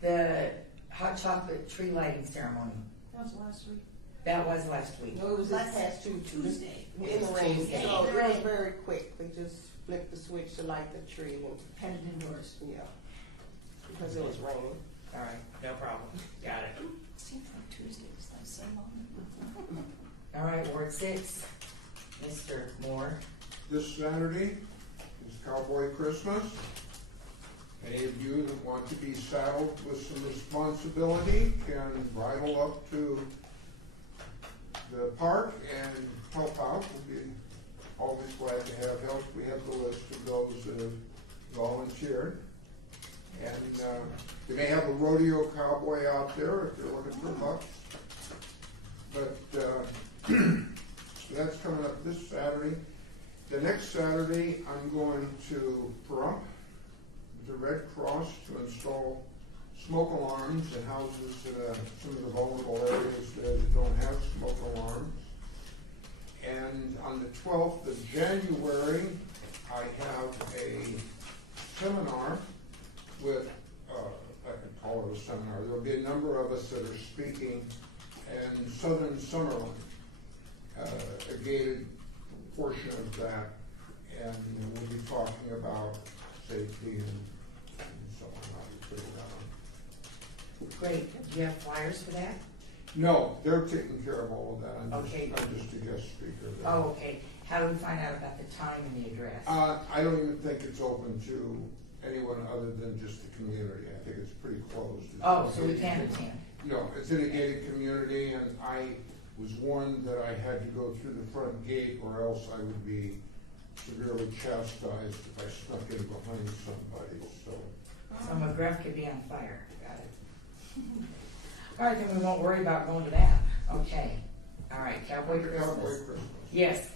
the hot chocolate tree lighting ceremony. That was last week. That was last week. No, it was this past Tuesday. In the rain, Tuesday. so it was very quick, they just flipped the switch to light the tree, and, Headed indoors. yeah, because it was raining. All right, no problem. Got it. Seems like Tuesday was like so long. All right, Ward 6, Mr. Moore. This Saturday is Cowboy Christmas. Any of you that want to be saddled with some responsibility can bridle up to the park and help out. We'll be always glad to have help. We have the list of those that have volunteered. And they may have a rodeo cowboy out there if they're looking for bucks. But so that's coming up this Saturday. The next Saturday, I'm going to Pahrump, the Red Cross, to install smoke alarms in houses in some of the vulnerable areas that don't have smoke alarms. And on the 12th of January, I have a seminar with, I can call it a seminar, there'll be a number of us that are speaking in Southern Summerlin, a gated portion of that, and we'll be talking about safety and so on, how to put it on. Great. Do you have flyers for that? No, they're taking care of all of that. I'm Okay. just a guest speaker there. Oh, okay. How do we find out about the time and the address? I don't even think it's open to anyone other than just the community. I think it's pretty closed. It's Oh, a so we gated can community. attend. No, it's in a gated community, and I was warned that I had to go through the front gate, or else I would be severely chastised if I snuck in behind somebody, so. So McGruff could be on fire. Got it. All right, then we won't worry about going to that. Okay. All right, Cowboy Cowboy Christmas. Christmas. Yes.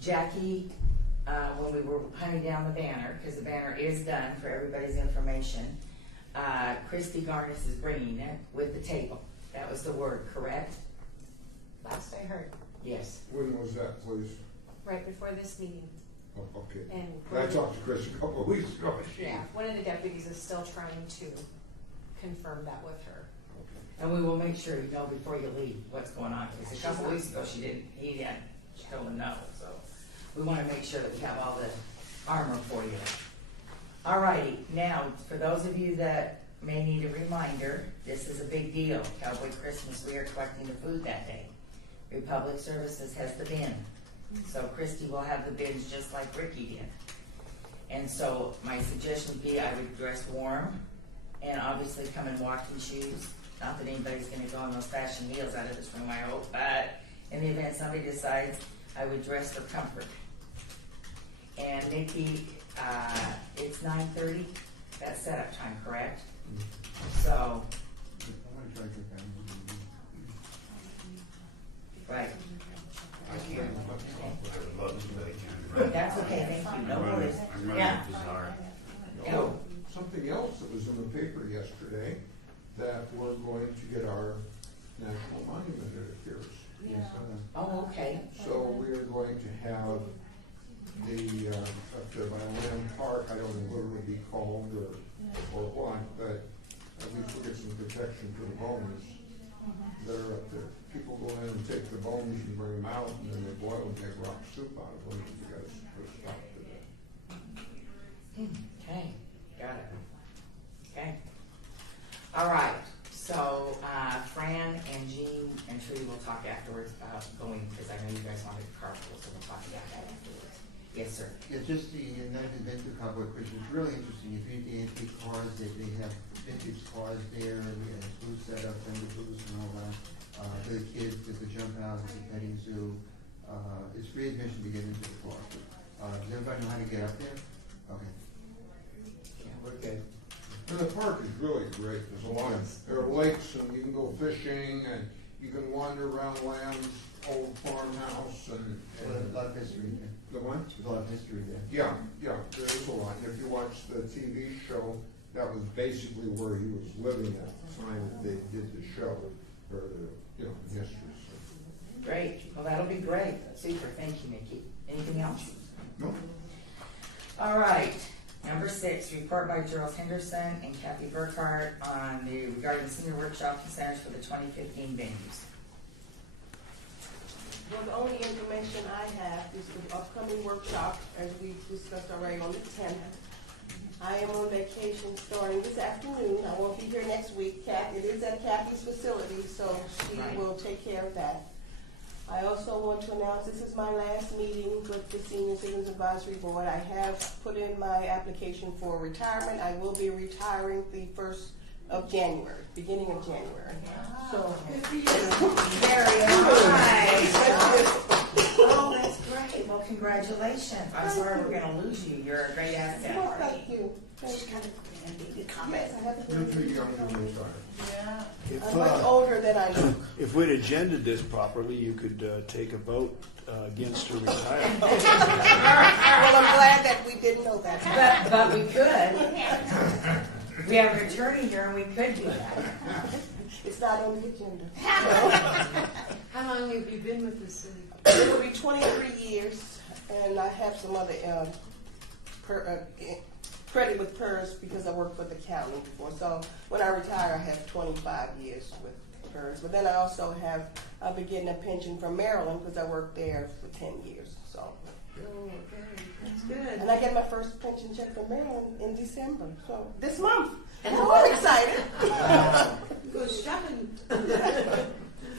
Jackie, when we were hunting down the banner, because the banner is done for everybody's information, Christy Garnis is bringing it with the table. That was the word, correct? Last I heard, Yes. When was that, please? right before this meeting, Oh, okay. and I talked to Chris a couple of weeks ago. yeah, one of the deputies is still trying to confirm that with her. And we will make sure you know before you leave what's going on, because a couple weeks ago he hadn't told them no, so we want to make sure that we have all the armor for you. All righty, now, for those of you that may need a reminder, this is a big deal. Cowboy Christmas, we are collecting the food that day. Republic Services has the bin, so Christy will have the bins just like Ricky did. And so my suggestion would be I would dress warm and obviously come in walking shoes. Not that anybody's gonna go on those fashion wheels out of this room, I hope, but in the event somebody decides, I would dress for comfort. And Nikki, it's 9:30, that's setup time, correct? So, I'm gonna try to get that. right, I can't. I would love to, but I can't. that's okay, thank you, no I'm worries. running Yeah. bizarre. Go. Something else that was in the paper yesterday, that we're going to get our national monument, it appears. Yeah. Oh, okay, So we are going to have the, up there by Lamb Park, I don't know what it would be called or what, but at least we'll get some protection for the bones that are up there. People go in and take the bones and bring them out, and then they boil and make rock soup out of them. You guys put a stop to that. okay, got it. Okay. All right, so Fran and Jean and Trudy will talk after. afterwards about going, because I know you guys wanted to carpool, so we'll talk about that afterwards. Yes, sir. Yeah, just the United Adventure Cowboy Christmas, it's really interesting. If you need the antique cars, they have vintage cars there, and we have booth setup, and the booths and all that. For the kids, there's the jump house, the petting zoo. It's free admission to get into the park. Does everybody know how to get up there? Okay. Yeah, we're good. And the park is really great. There's a lot of, there are lakes and you can go fishing and you can wander around Lamb's old farmhouse and. There's a lot of history there. The one? There's a lot of history there. Yeah, there is a lot. And if you watch the TV show, that was basically where he was living at the time that they did the show, or the, history. So. Great. Well, that'll be great. Super. Thank you, Mickey. Anything else? No. All right. Number 6, report by Gerald Henderson and Kathy Burkhardt on regarding senior workshop and centers for the 2015 venues. Well, the only information I have is the upcoming workshop, as we discussed already, on the 10th. I am on vacation starting this afternoon. I won't be here next week. It is at Kathy's facility, so she will take care of that. I also want to announce this is my last meeting with the Senior Citizens Advisory Board. I have put in my application for retirement. I will be retiring the 1st of January, beginning of January. So, Very nice. Oh, that's great. Well, congratulations. I'm sorry we're going to lose you. You're a great asset. well, thank you. She's kind of a comment. Yes, I have to You're too young to retire. Yeah. I'm much older than I look. If we'd agended this properly, you could take a vote against her retirement. Well, I'm glad that we didn't know that. But we could. We have an attorney here and we could do that. It's not on the agenda. How long have you been with the city? It will be 23 years, and I have some other credit with PERS because I worked for the county before. So when I retire, I have 25 years with PERS. But then I also I'll be getting a pension from Maryland because I worked there for 10 years. So. Oh, okay. That's good. And I get my first pension check from Maryland in December. So this month. And I'm excited. Go shopping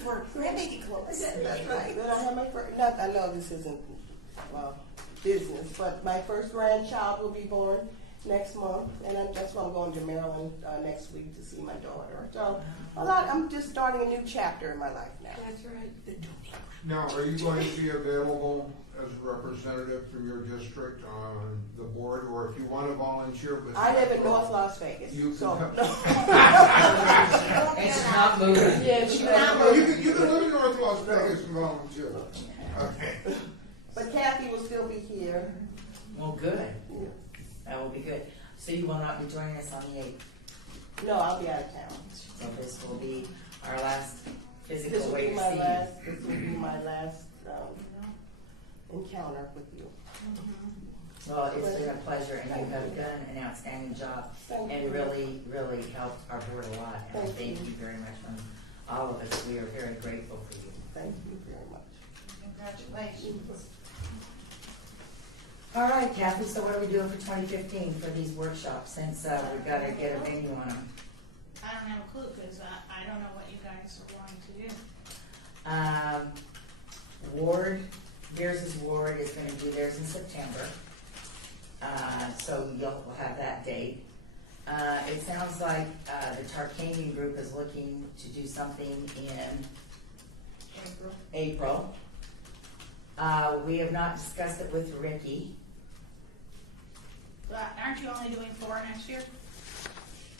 for grandbaby clothes. That's right. Then I have my first, I know this isn't, business, but my first grandchild will be born next month, and that's why I'm going to Maryland next week to see my daughter. So I'm just starting a new chapter in my life now. That's right. Now, are you going to be available as a representative from your district on the board, or if you want to volunteer with? I live in North Las Vegas. You can so. come. And she's not moving. Yeah, she's not moving. You can live in North Las Vegas and volunteer. Okay. But Kathy will still be here. Well, good. That will be good. So you will not be joining us on the 8th. No, I'll be out of town. So this will be our last This physical will way be to my see last. This will be my last encounter with you. you. Well, it's been a pleasure, and you have done an outstanding job, Thank and you. really, really helped our board a lot. And I Thank thank you. you very much from all of us. We are very grateful for you. Thank you very much. Congratulations. All right, Kathy, so what are we doing for 2015 for these workshops, since we've got to get a venue on them? I don't have a clue, because I don't know what you guys are wanting to do. Ward, Beers' Ward is going to do theirs in September, so you'll have that date. It sounds like the Tarkanian group is looking to do something in April. We have not discussed it with Ricky. But aren't you only doing 4 next year?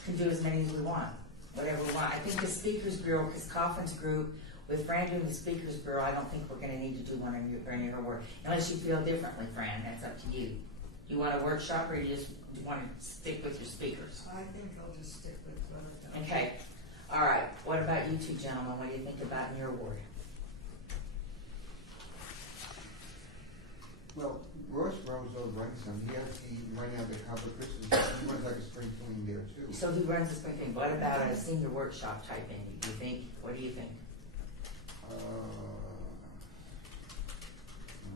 Can do as many as we want, whatever we want. I think the Speakers Bureau, because Coffin's group, with Fran doing the Speakers Bureau, I don't think we're going to need to do one in your work. Unless you feel differently, Fran, that's up to you. You want a workshop, or you just want to stick with your speakers? I think I'll just stick with what I've done. Okay. All right. What about you two gentlemen? What do you think about in your ward? Well, Royce Roseau runs some. He might have the Cowboy Christmas. He runs like a spring fling there too. So he runs the spring thing. What about a senior workshop type venue? Do you think? What do you think? I don't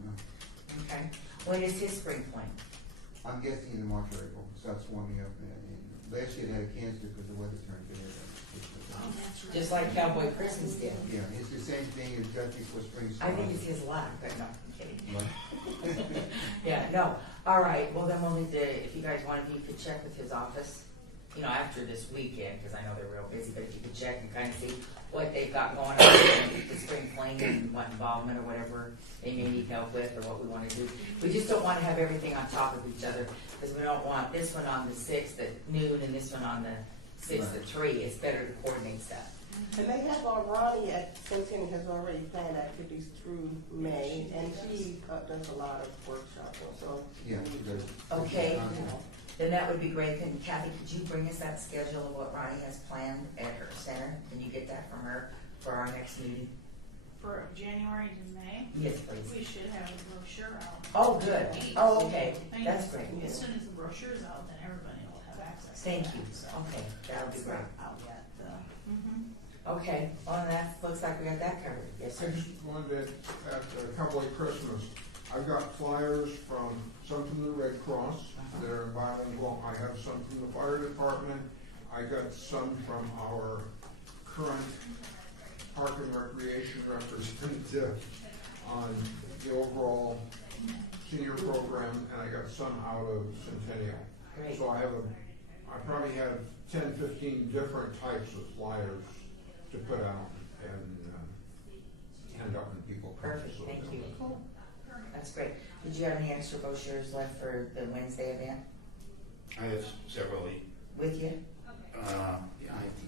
know. Okay. When is his spring fling? I'm guessing in March or April, so that's warming up. And last year they had to cancel because the weather turned bad. Just like Cowboy Christmas did. Yeah, it's the same thing as just before spring I starts. think it's his luck, but no, I'm kidding. But- Yeah, no, all right, well then we'll need to, if you guys want, if you could check with his office, you know, after this weekend, because I know they're real busy, but if you could check and kind of see what they've got going on with the spring fling and what involvement or whatever they may need help with or what we want to do. We just don't want to have everything on top of each other, because we don't want this one on the 6th at noon and this one on the 6th at 3. It's better to coordinate stuff. And they have, Ronnie at Centennial has already planned activities through May, and she does a lot of workshops, so. Yeah, because. Okay. Then that would be great. And Kathy, could you bring us that schedule of what Ronnie has planned at her center? Can you get that from her for our next meeting? For January to May, Yes, we please. should have a brochure out. Oh, good. Oh, okay. I mean, That's great. As soon as the brochure's out, then everybody will have access. to Thank that, you. so. Okay, that would be It's great. not out yet, though. Okay, well, that looks like we got that covered. Yes, I sir. just wanted, at Cowboy Christmas, I've got flyers from some from the Red Cross, they're bilingual, I have some from the fire department, I got some from our current park and recreation representative on the overall senior program, and I got some out of Centennial. Great. So I probably have 10, 15 different types of flyers to put out and hand out to people. Perfect, So thank they'll- you. That's great. Did you have any extra brochures left for the Wednesday event I have several, with you? yeah,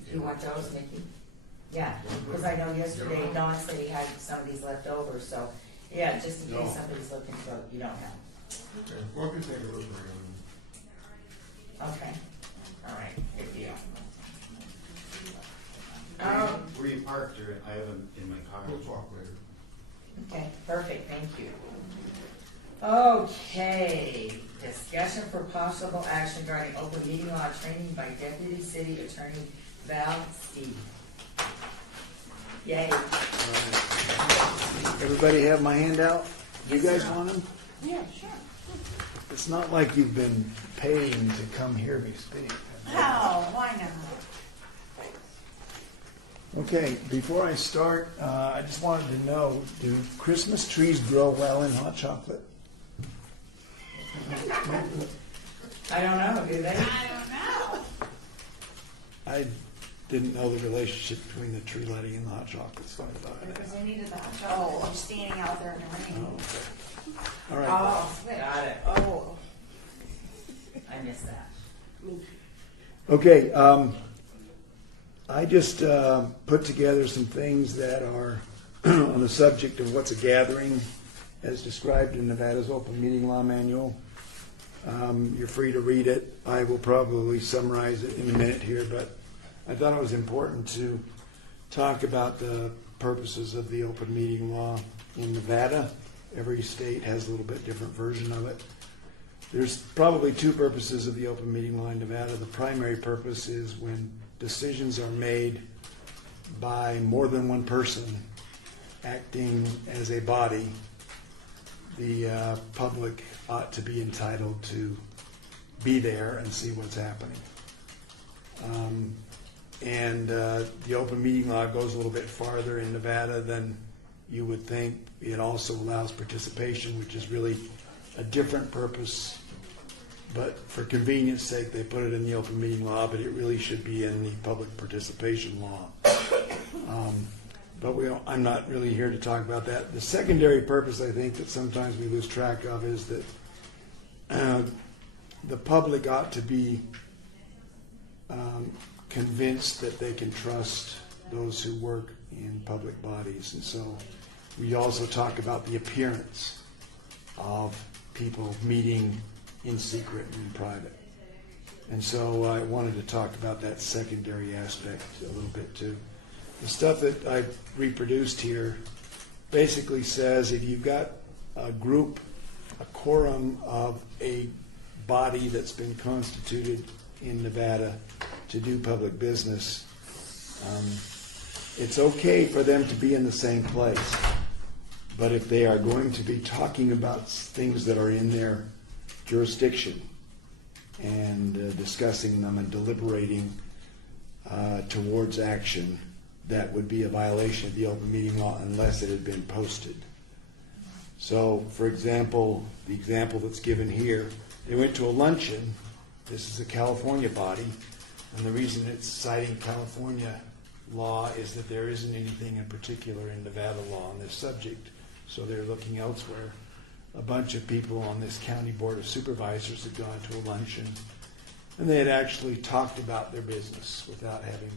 Do you want those, Nikki? Yeah, because I know yesterday Don said he had some of these left over, so, yeah, just in case No. somebody's looking for, you don't have. Okay, well, I can take a look at them. Okay, all right, good deal. Where you parked, or I have them in my car. We'll talk later. Okay, perfect, thank you. Okay, discussion for possible action regarding open meeting law training by Deputy City Attorney Val Steve. Yay. Everybody have my handout? You guys want them? Yeah, sure. It's not like you've been paying to come hear me speak. Oh, why not? Okay, before I start, I just wanted to know, do Christmas trees grow well in hot chocolate? I don't know, do they? I don't know. I didn't know the relationship between the tree lighting and the hot chocolate, so I thought I'd Because ask. they needed the hot chocolate, I'm standing out there in the rain. All right. Oh, got it. Oh, I missed that. Okay, I just put together some things that are on the subject of what's a gathering, as described in Nevada's Open Meeting Law Manual. You're free to read it. I will probably summarize it in a minute here, but I thought it was important to talk about the purposes of the open meeting law in Nevada. Every state has a little bit different version of it. There's probably two purposes of the open meeting law in Nevada. The primary purpose is when decisions are made by more than one person acting as a body, the public ought to be entitled to be there and see what's happening. The open meeting law goes a little bit farther in Nevada than you would think. It also allows participation, which is really a different purpose. But for convenience sake, they put it in the open meeting law, but it really should be in the public participation law. I'm not really here to talk about that. The secondary purpose, I think, that sometimes we lose track of is that the public ought to be convinced that they can trust those who work in public bodies. And so we also talk about the appearance of people meeting in secret and in private. And so I wanted to talk about that secondary aspect a little bit too. The stuff that I've reproduced here basically says if you've got a group, a quorum of a body that's been constituted in Nevada to do public business, it's okay for them to be in the same place. But if they are going to be talking about things that are in their jurisdiction and discussing them and deliberating, towards action that would be a violation of the open meeting law unless it had been posted. So, for example, the example that's given here, they went to a luncheon. This is a California body, and the reason it's citing California law is that there isn't anything in particular in Nevada law on this subject, so they're looking elsewhere. A bunch of people on this county board of supervisors had gone to a luncheon, and they had actually talked about their business without having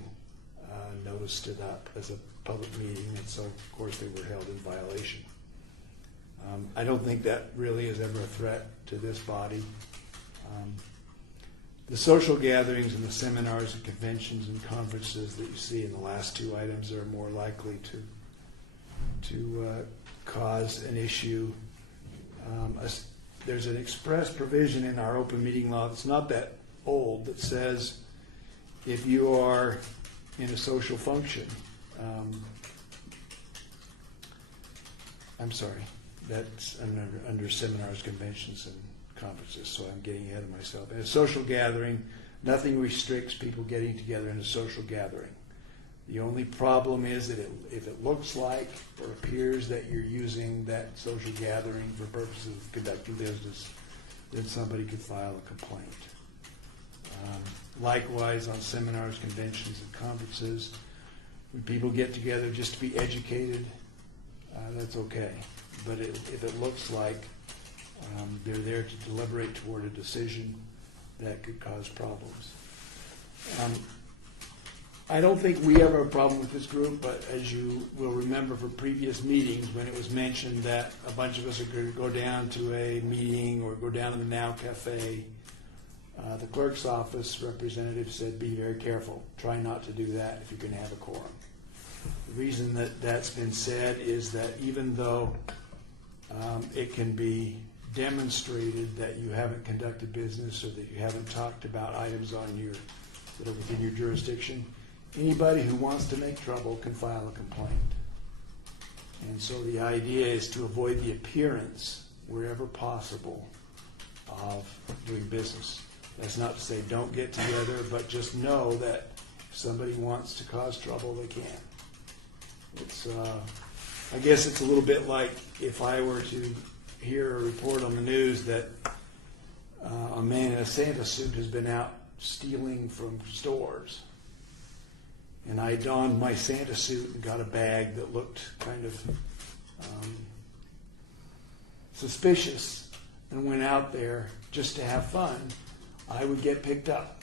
noticed it up as a public meeting, and so of course they were held in violation. I don't think that really is ever a threat to this body. The social gatherings and the seminars and conventions and conferences that you see in the last two items are more likely to cause an issue. There's an express provision in our open meeting law that's not that old that says if you are in a social function, I'm sorry, that's under seminars, conventions, and conferences, so I'm getting ahead of myself. In a social gathering, nothing restricts people getting together in a social gathering. The only problem is that if it looks like or appears that you're using that social gathering for purposes of conducting business, then somebody could file a complaint. Likewise, on seminars, conventions, and conferences, when people get together just to be educated, that's okay. But if it looks like they're there to deliberate toward a decision, that could cause problems. I don't think we ever have a problem with this group, but as you will remember from previous meetings, when it was mentioned that a bunch of us are going to go down to a meeting or go down to the Now Cafe, the clerk's office representative said, be very careful. Try not to do that if you're going to have a quorum. The reason that that's been said is that even though it can be demonstrated that you haven't conducted business or that you haven't talked about items that are within your jurisdiction, anybody who wants to make trouble can file a complaint. And so the idea is to avoid the appearance, wherever possible, of doing business. That's not to say don't get together, but just know that if somebody wants to cause trouble, they can. It's, I guess it's a little bit like if I were to hear a report on the news that a man in a Santa suit has been out stealing from stores. And I donned my Santa suit and got a bag that looked kind of suspicious and went out there just to have fun, I would get picked up.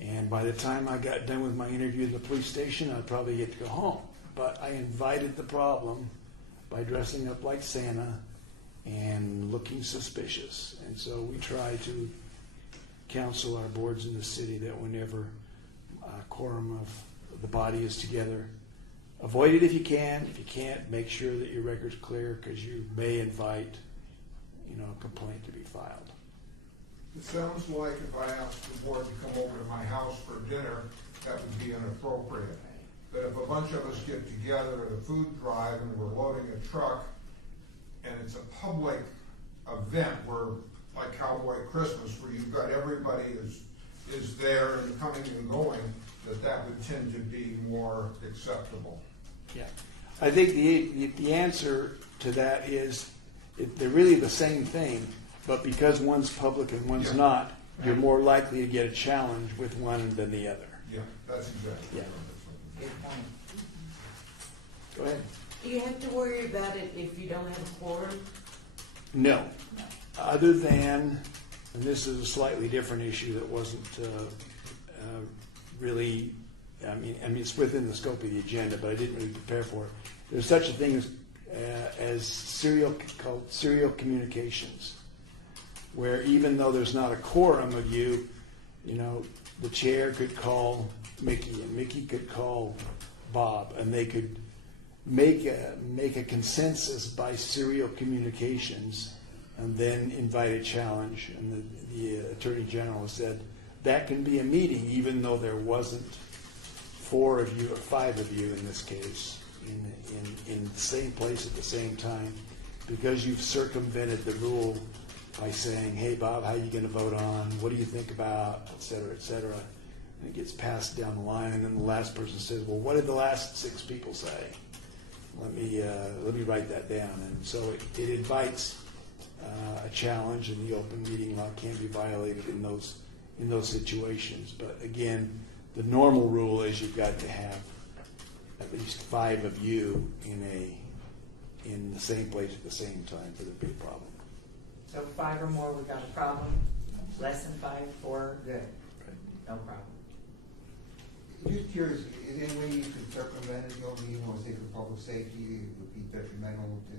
And by the time I got done with my interview at the police station, I'd probably get to go home. But I invited the problem by dressing up like Santa and looking suspicious. And so we try to counsel our boards in the city that whenever a quorum of the body is together, avoid it if you can. If you can't, make sure that your record's clear, because you may invite, a complaint to be filed. It sounds like if I asked the board to come over to my house for dinner, that would be inappropriate. But if a bunch of us get together at a food drive and we're loading a truck, and it's a public event where, like Cowboy Christmas, where you've got everybody is there and coming and going, that would tend to be more acceptable. Yeah, I think the answer to that is they're really the same thing, but because one's public and one's not, you're more likely to get a challenge with one than the other. Yeah, that's exactly Yeah. Good point. Go ahead. Do you have to worry about it if you don't have a quorum? No. Other than, and this is a slightly different issue that wasn't really, I mean, it's within the scope of the agenda, but I didn't really prepare for it. There's such a thing as called serial communications, where even though there's not a quorum of you, the chair could call Mickey, and Mickey could call Bob, and they could make a consensus by serial communications and then invite a challenge. And the Attorney General said that can be a meeting even though there wasn't 4 of you or 5 of you in this case in the same place at the same time, because you've circumvented the rule by saying, hey Bob, how are you going to vote on, what do you think about, et cetera, and it gets passed down the line, and then the last person says, well, what did the last 6 people say? Let me write that down. And so it invites a challenge, and the open meeting law can be violated in those situations. But again, the normal rule is you've got to have at least 5 of you in the same place at the same time for there to be a problem. So 5 or more, we got a problem. Less than 5, 4, good. No problem. Just curious, is there any way you can circumvent it, you know, you want to say for public safety, it would be detrimental to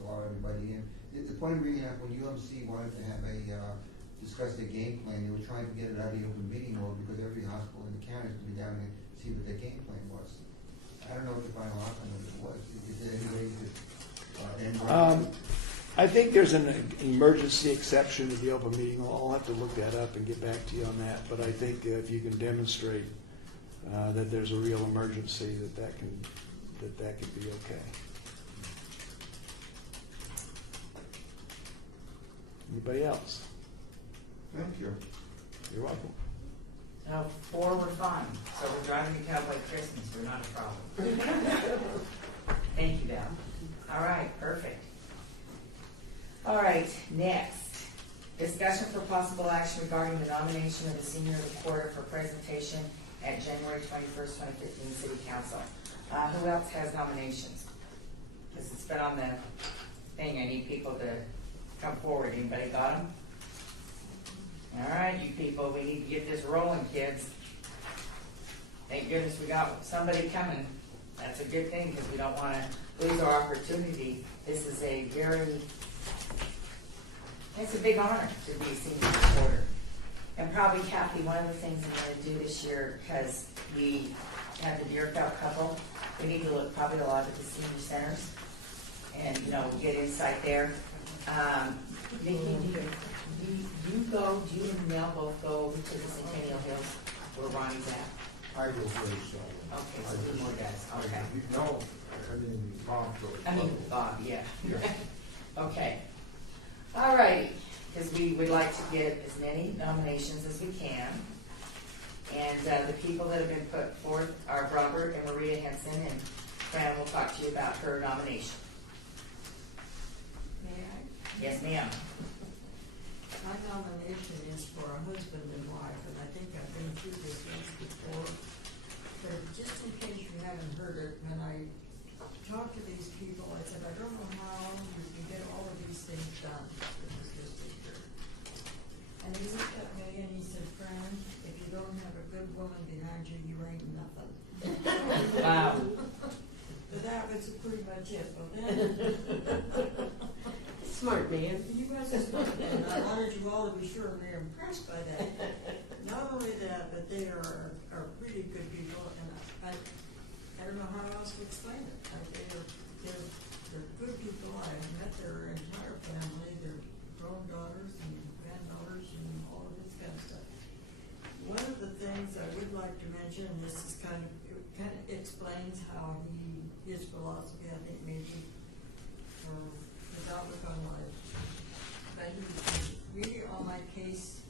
allow everybody in? The point of bringing up, when UMC wanted to have discuss their game plan, they were trying to get it out of the open meeting law because every hospital in the county is going to be down there to see what their game plan was. I don't know what the final outcome of it was. Is there any way you could end on? I think there's an emergency exception to the open meeting law. I'll have to look that up and get back to you on that. But I think if you can demonstrate that there's a real emergency, that could be okay. Anybody else? Thank you. You're welcome. Now, 4 were fine, so we're driving to Cowboy Christmas, we're not a problem. Thank you, Val. All right, perfect. All right, next. Discussion for possible action regarding the nomination of the senior reporter for presentation at January 21st, 2015 City Council. Who else has nominations? Because it's been on the thing, I need people to come forward. Anybody got them? All right, you people, we need to get this rolling, kids. Thank goodness we got somebody coming. That's a good thing because we don't want to lose our opportunity. This is it's a big honor to be a senior reporter. And probably, Kathy, one of the things I'm going to do this year, because we have the Deerfeld couple, we need to look probably a lot at the senior centers and, get insight there. Nikki, do you and Mel both go over to the Centennial Hills where Ronnie's at? I go first, so. Okay, so 2 more guys, okay. No, I mean, Bob goes. Bob, yeah. Yeah. Okay. All righty, because we would like to get as many nominations as we can. And the people that have been put forth are Robert and Maria Henson, and Fran will talk to you about her nomination. May I? Yes, ma'am. My nomination is for a husband and wife, and I think I've been through this once before. But just in case you haven't heard it, when I talked to these people, I said, I don't know how you can get all of these things done for this district here. And he looked at me and he said, Fran, if you don't have a good woman behind you, you ain't nothing. Wow. But that was pretty much it. Well, then, Smart man. you guys are smart, and I wanted you all to be sure they're impressed by that. Not only that, but they are really good people, and I don't know how else to explain it. They're good people. I met their entire family, their grown daughters and granddaughters and all of this kind of stuff. One of the things I would like to mention, and this is kind of explains how his philosophy, I think, maybe, or his outlook on life. But he was really on my case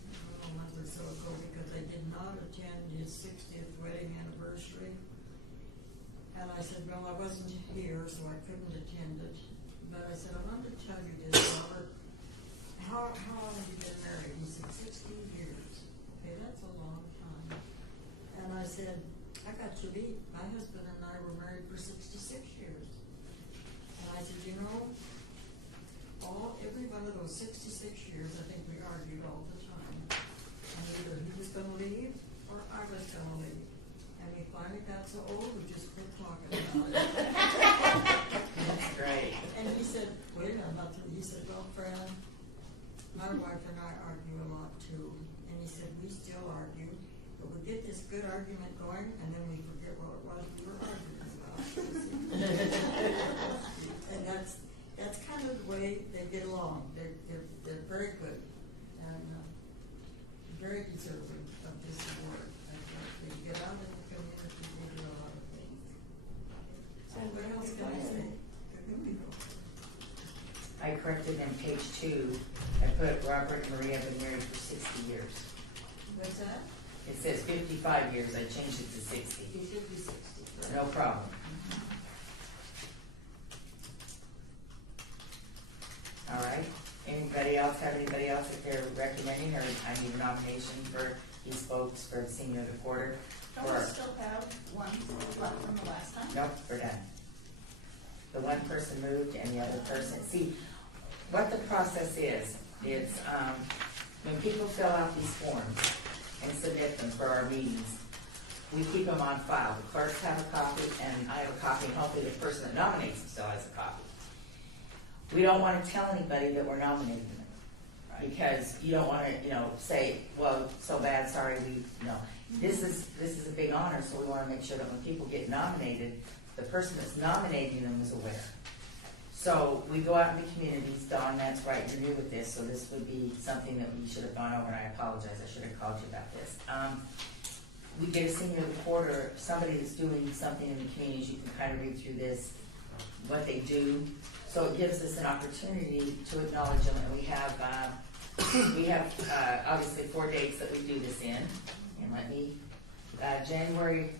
a month or so ago because I did not attend his 60th wedding anniversary. And I said, well, I wasn't here, so I couldn't attend it. But I said, I wanted to tell you this, Robert. How long have you been married? He said, 16 years. Okay, that's a long time. And I said, I got you beat. My husband and I were married for 66 years. And I said, every one of those 66 years, I think we argued all the time. And either he was going to leave or I was going to leave. And we finally got so old, we just quit talking about it. That's great. And he said, wait a minute, he said, well, Fran, my wife and I argue a lot too. And he said, we still argue, but we get this good argument going, and then we forget what it was we were arguing about. And that's kind of the way they get along. They're very good and very deserving of this award. They get out in the community, they do a lot of things. So what else can I say? They're good people. I corrected in page 2. I put Robert and Maria have been married for 60 years. What's that? It says 55 years, I changed it to 60. 50-60. No problem. All right, anybody else have anybody else that they're recommending, or I need a nomination for these folks for senior of the quarter? Don't we still have one left from the last time? Nope, we're done. The one person moved and the other person, see, what the process is, when people fill out these forms and submit them for our meetings, we keep them on file. The clerks have a copy and I have a copy, and hopefully the person that nominates them still has a copy. We don't want to tell anybody that we're nominating them, because you don't want to, say, well, so bad, sorry, This is a big honor, so we want to make sure that when people get nominated, the person that's nominating them is aware. So we go out in the communities. Dawn, that's right, you're new with this, so this would be something that we should have gone over, and I apologize, I should have called you about this. We get a senior of the quarter, somebody that's doing something in the communities. You can kind of read through this, what they do. So it gives us an opportunity to acknowledge them, and we have obviously 4 dates that we do this in. And let me, January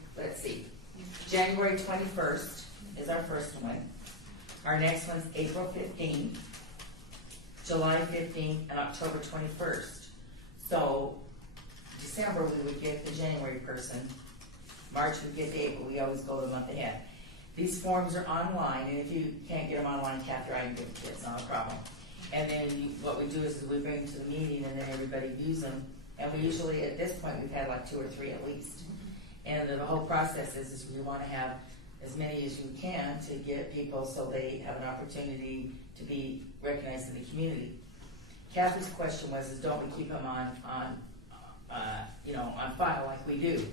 21st is our first one. Our next one's April 15th, July 15th, and October 21st. So December we would get the January person, March we'd get the April, we always go the month ahead. These forms are online, and if you can't get them online, Kathy, I can give it to you, it's not a problem. And then what we do is we bring them to the meeting, and then everybody views them. And we usually, at this point, we've had like 2 or 3 at least. And the whole process is we want to have as many as you can to get people so they have an opportunity to be recognized in the community. Kathy's question was, don't we keep them on file like we do?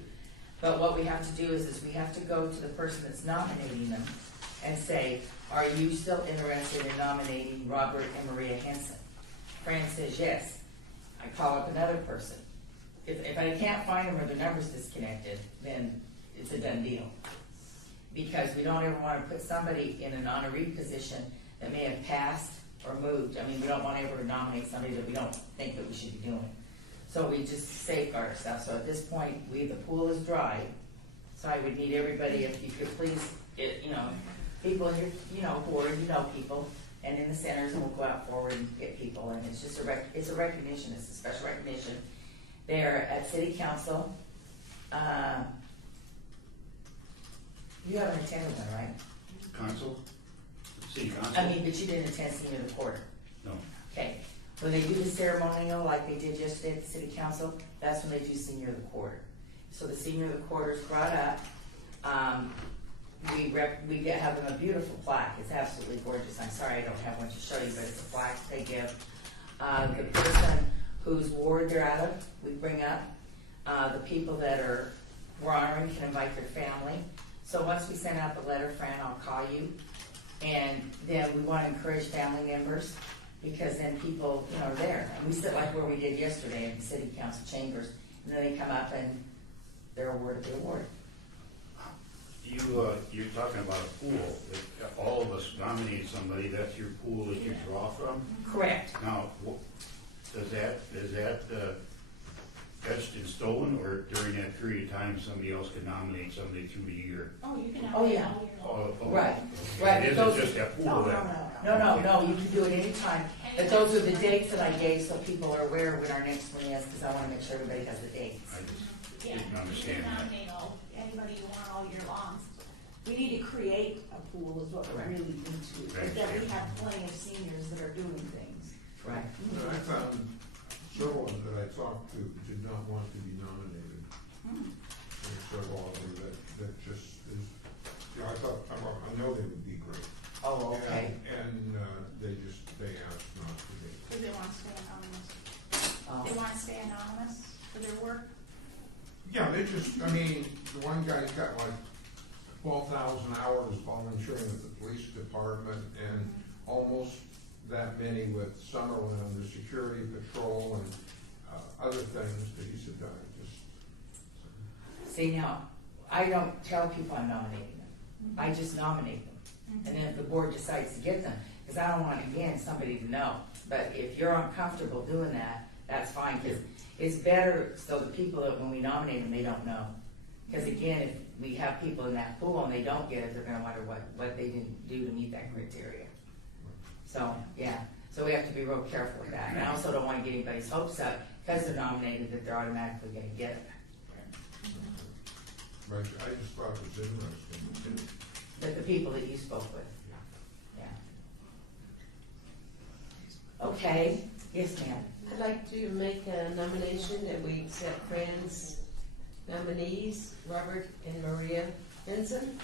But what we have to do is we have to go to the person that's nominating them and say, are you still interested in nominating Robert and Maria Henson? Fran says yes. I call up another person. If I can't find them or their number's disconnected, then it's a done deal. Because we don't ever want to put somebody in an honoree position that may have passed or moved. I mean, we don't want to ever nominate somebody that we don't think that we should be doing. So we just safeguard ourselves. So at this point, the pool is dry. So I would need everybody, if you could please, people in your, board, people, and in the centers, and we'll go out forward and get people. And it's just it's a recognition. It's a special recognition. They're at City Council. You haven't attended one, right? City council? But you didn't attend senior of the quarter. No. Okay. When they do the ceremonial, like they did yesterday at the City Council, that's when they do senior of the quarter. So the senior of the quarter is brought up. We have them a beautiful plaque. It's absolutely gorgeous. I'm sorry I don't have one to show you, but it's a plaque they give. The person whose ward they're out of, we bring up. The people that we're honoring can invite their family. So once we send out the letter, Fran, I'll call you. And then we want to encourage family members, because then people, are there. And we sit like where we did yesterday in the City Council chambers. And then they come up and they're awarded the award. You're talking about a pool. If all of us nominate somebody, that's your pool that you draw from? Correct. Now, is that etched in stone, or during that period of time, somebody else can nominate somebody through the year? Oh, you can Oh, nominate yeah. all year long. Right. Okay. Right. It isn't just that pool No, then? No, you can do it anytime. But those are the dates that I gave, so people are aware when our next one is, because I want to make sure everybody has the dates. I just Yeah, didn't you understand can that. nominate anybody you want all year long. We need to create a pool is what we're Correct. really into, but then we have plenty of seniors that are doing things. Right. And I found several that I talked to did not want to be nominated. There's several of them that just is, I know they would be great. Oh, okay. And they asked not to be. Because they want to stay anonymous. Oh. They want to stay anonymous for their work. Yeah, the one guy's got like 12,000 hours volunteering with the police department, and almost that many with Summerlin under security patrol and other things that he said, See, now, I don't tell people I'm nominating them. I just nominate them. And then if the board decides to get them, because I don't want, again, somebody to know. But if you're uncomfortable doing that, that's fine, because it's better so the people that when we nominate them, they don't know. Because again, if we have people in that pool and they don't get it, they're gonna wonder what they didn't do to meet that criteria. So, yeah, so we have to be real careful with that. And I also don't wanna get anybody's hopes up, because they're nominated, that they're automatically gonna get it. Right, I just thought it was interesting. But the people that you spoke with, yeah. Okay, yes, ma'am. I'd like to make a nomination that we accept Fran's nominees, Robert and Maria Henson,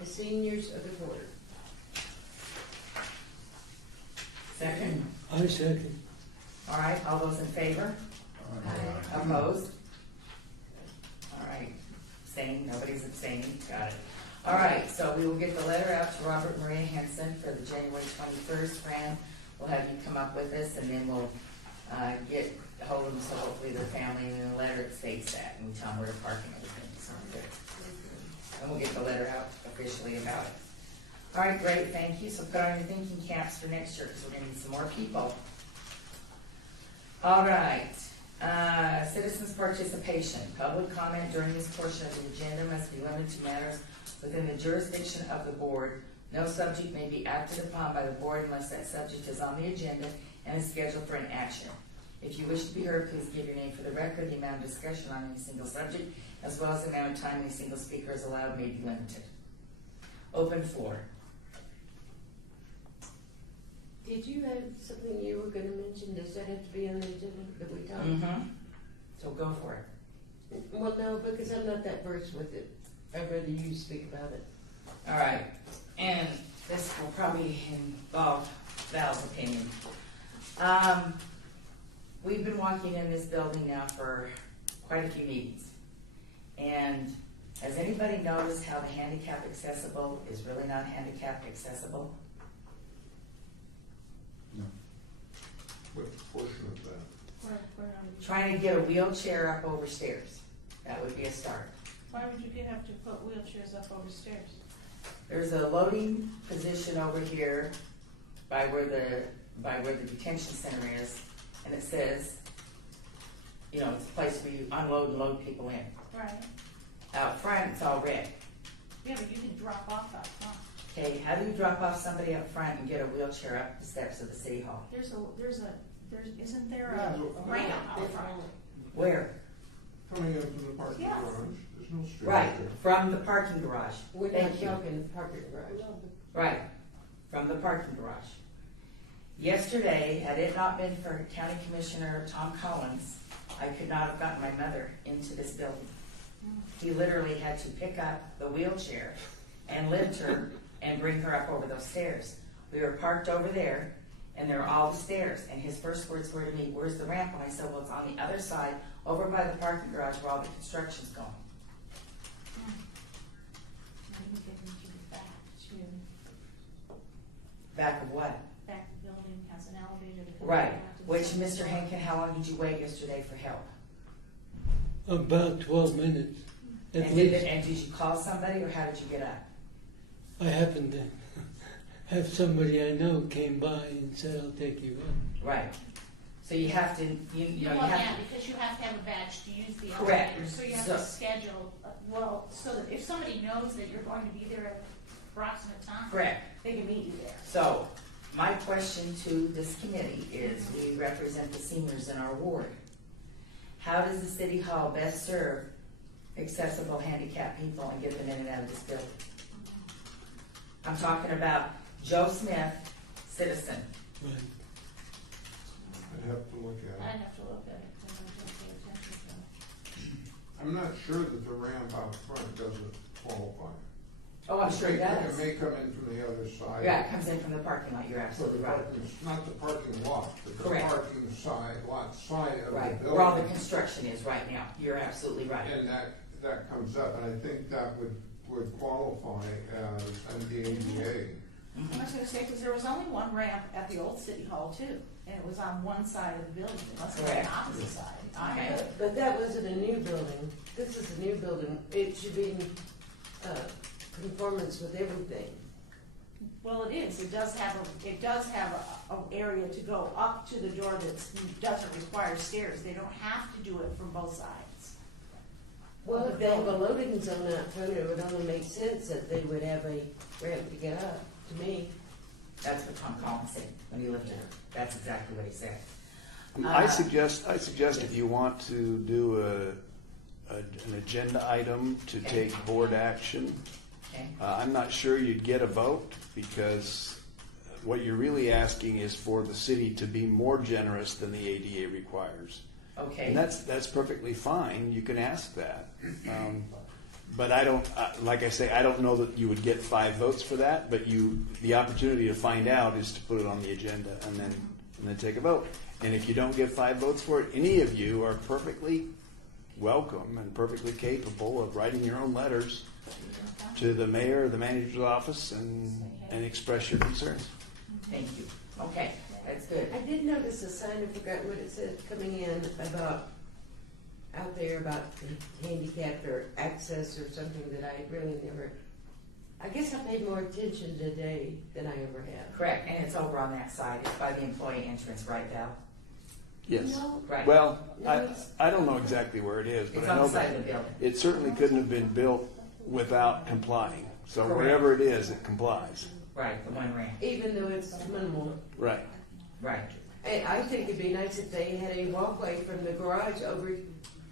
as seniors of the quarter. Second. I second. All right, all those in favor? Aye. Opposed? All right, abstaining, nobody's abstaining, got it. All right, so we will get the letter out to Robert Maria Henson for the January 21st. Fran, we'll have you come up with this, and then we'll get hold of them, so hopefully their family, and in the letter it states that, and we tell them where to park and everything, so good. And we'll get the letter out officially about it. All right, great, thank you. So put on your thinking caps for next year, because we're gonna need some more people. All right, citizens' participation. Public comment during this portion of the agenda must be limited to matters within the jurisdiction of the board. No subject may be acted upon by the board unless that subject is on the agenda and is scheduled for an action. If you wish to be heard, please give your name for the record. The amount of discussion on any single subject, as well as the amount of time any single speaker is allowed, may be limited. Open floor. Did you have something you were gonna mention? Does that have to be on the agenda that we talked? Mm-hmm. So go for it. Well, no, because I'm not that versed with it. I'd rather you speak about it. All right, and this will probably involve Val's opinion. We've been walking in this building now for quite a few meetings. And has anybody noticed how the handicap accessible is really not handicap accessible? No. What portion of that? Trying to get a wheelchair up over stairs, that would be a start. Why would you have to put wheelchairs up over stairs? There's a loading position over here by where the detention center is, and it says, you know, it's a place where you unload and load people in. Right. Out front, it's all red. Yeah, but you can drop off out front. Okay, how do you drop off somebody up front and get a wheelchair up the steps of the city hall? Isn't there Yeah, a ramp out front? Where? Coming into the parking Yes. garage, there's no stairs Right, there. from the parking garage. We're Thank not you. talking parking garage. Right, from the parking garage. Yesterday, had it not been for County Commissioner Tom Collins, I could not have gotten my mother into this building. He literally had to pick up the wheelchair and lift her and bring her up over those stairs. We were parked over there, and there are all the stairs, and his first words were to me, "Where's the ramp?" And I said, "Well, it's on the other side, over by the parking garage where all the construction's going." I didn't get into the back Back of what? back the building has an elevator. that goes Right, back to the which, second Mr. floor. Henkin, how long did you wait yesterday for help? About 12 minutes, at And least. did you call somebody, or how did you get up? I happened to have somebody I know came by and said, "I'll take you up." Right, so you have to, you know, you Well, have yeah, to, because you have to have a badge to use the Correct. elevator, so you have So- to schedule, so that if somebody knows that you're going to be there at approximate time, correct. they can meet you there. So, my question to this committee is, we represent the seniors in our ward. How does the city hall best serve accessible handicapped people and get them in and out of this building? I'm talking about Joe Smith, citizen. Right. I'd have to look at I'd it. have to look at it, because I don't pay attention to it. I'm not sure that the ramp out front doesn't qualify. Oh, I'm sure it It does. may come in from the other side. Yeah, it comes in from the parking lot, you're So absolutely the right. parking, not the parking lot, but the Correct. parking side, lot side of the Right, building. where all the construction is right now, you're absolutely right. And that comes up, and I think that would qualify as the ADA. I was gonna say, because there was only one ramp at the old city hall too, and it was on one side of the building, it must have been the Correct. opposite side. I Okay. know. But that wasn't a new building. This is a new building. It should be in conformance with everything. Well, it is, it does have a area to go up to the door that doesn't require stairs, they don't have to do it from both sides. Well, if they have a loading zone out front, it would only make sense that they would have a ramp to get up, to me. That's what Tom Collins said when he lived there. That's exactly what he said. I suggest if you want to do an agenda item to Okay. take board action, Okay, I'm not sure you'd get a vote because what you're really asking is for the city to be more generous than the ADA requires. okay. And that's perfectly fine. You can ask that. But I don't, like I say, I don't know that you would get 5 votes for that, but the opportunity to find out is to put it on the agenda and then take a vote. And if you don't get 5 votes for it, any of you are perfectly welcome and perfectly capable of writing your own letters to the mayor or the manager's office and express your concerns. Thank you. Okay, that's good. I did notice a sign, I forgot what it said, coming in about, out there about handicapped or access or something that I really never, I guess I paid more attention today than I ever have. Correct, and it's over on that side. It's by the employee entrance, right, Val? Yes. No, Right. Well, No, it's- I don't know exactly where it is, but It's I on know the side that of the building. it certainly couldn't have been built without complying. So Correct. wherever it is, it complies. Right, the one ramp. even though it's minimal. Right. Right. And I think it'd be nice if they had a walkway from the garage over,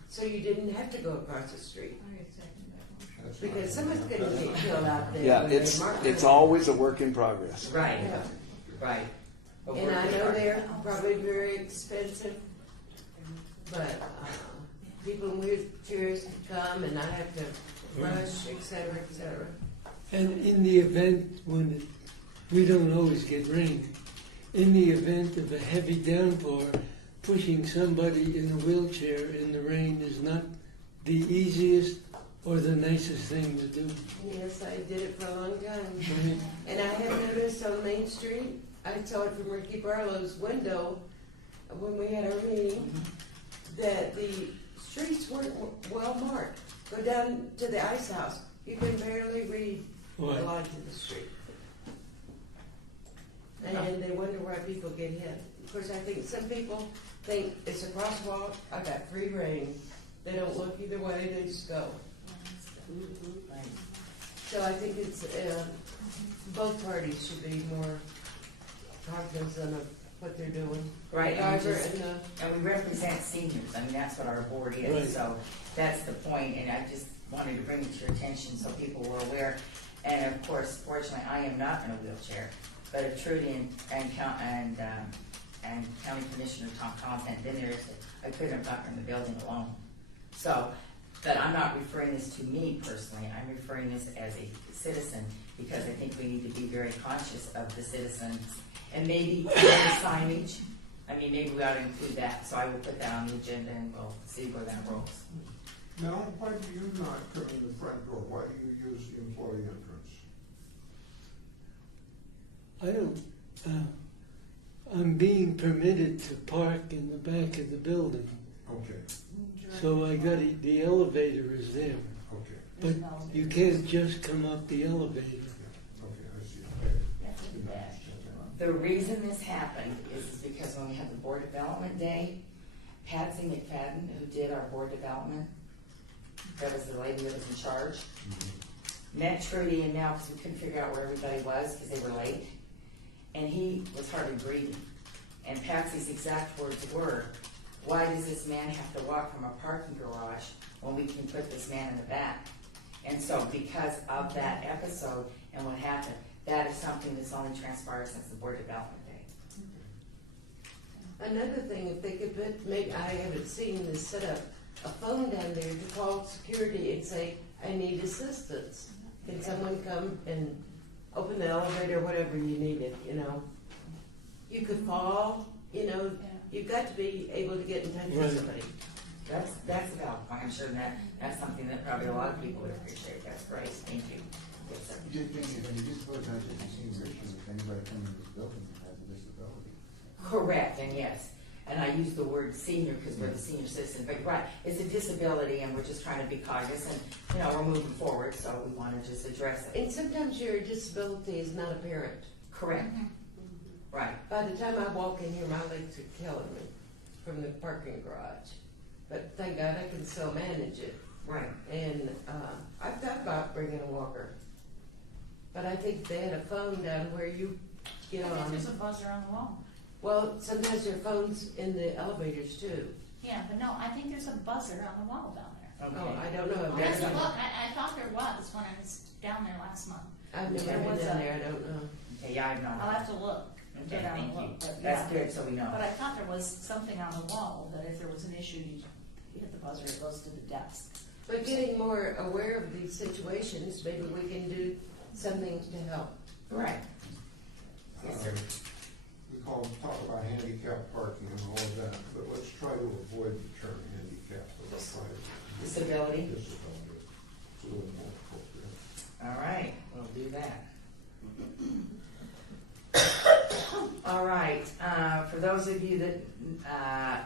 so you didn't have to go across the street. That's Because not- someone's gonna get killed out there. Yeah, when they it's mark it's it. always a work in progress. Right, Yeah. right. But And we're- I know they're probably very expensive, but people in wheelchairs can come and not have to rush, et cetera, et cetera. And in the event when we don't always get rain, in the event of a heavy downpour, pushing somebody in a wheelchair in the rain is not the easiest or the nicest thing to do. Yes, I did it for a long time. I mean, And I have noticed on Main Street, I saw it from Ricky Barlow's window when we had our meeting, that the streets weren't well marked. Go down to the ice house, you can barely read the What? lines of the street. And they wonder why people get hit. Of course, I think some people think it's a crosswalk, I got free reign. They don't look either way, they just go. Right. So I think it's, both parties should be more cognizant of what they're doing. Right, The and we driver just- and the, And we represent seniors, I mean, that's what our board Right. is, so that's the point, and I just wanted to bring it to your attention so people were aware. And of course, fortunately, I am not in a wheelchair, but if Trudy and County Commissioner Tom Collins hadn't been there, I couldn't have gotten in the building alone. So, but I'm not referring this to me personally, I'm referring this as a citizen, because I think we need to be very conscious of the citizens, and maybe signage. I mean, maybe we ought to include that, so I will put that on the agenda and we'll see where that rolls. Now, why do you not come in the front door? Why do you use the employee entrance? I don't, I'm being permitted to park in the back of the building, Okay, so I got the elevator is there. okay, But you can't just come up the elevator. okay, I see. The reason this happened is because when we had the board development day, Patsy McFadden, who did our board development, that was the lady that was in charge, met Trudy and Mel because we couldn't figure out where everybody was because they were late. And he was hardly breathing. And Patsy's exact words were, why does this man have to walk from a parking garage when we can put this man in the back? And so because of that episode and what happened, that is something that's only transpired since the board development day. another thing, if they could put, maybe, I haven't seen this set up, a phone down there to call security and say, I need assistance. Can someone come and open the elevator, whatever you needed, you know? You could fall, you know, you've got to be able to get in touch Right. with somebody. That's a valid point, I'm sure that's something that probably a lot of people would appreciate, that's great, thank you. Yes, sir. You just think, and you just put not just a senior issue, if anybody coming in this building has a disability. Correct, and yes, and I use the word senior because we're the senior citizen, but right, it's a disability and we're just trying to be cognizant, you know, we're moving forward, so we wanna just address it. And sometimes your disability is not apparent. Correct. Right, By the time I walk in here, my legs are killing me from the parking garage. But thank God I can still manage it. right. And I've thought about bringing a walker. But I think they had a phone down where you get I think on. there's a buzzer on the wall. Well, sometimes there are phones in the elevators too. Yeah, but no, I think there's a buzzer on the wall down there. Okay. Oh, I don't know. I'll I've have to never, look, I thought there was when I was down there last month. I've never There been was down a- there, I don't know. Okay, yeah, I know. I'll have to look. Okay, Get on thank the you. look, but That's yeah. good, so we know. But I thought there was something on the wall that if there was an issue, you hit the buzzer, it goes to the desk. But getting more aware of these situations, maybe we can do something to help. Right. Yes, sir. We talk about handicap parking and all of that, but let's try to avoid the term handicap. Let's try to Disability? disability. It's a little more appropriate. All right, we'll do that. All right, for those of you that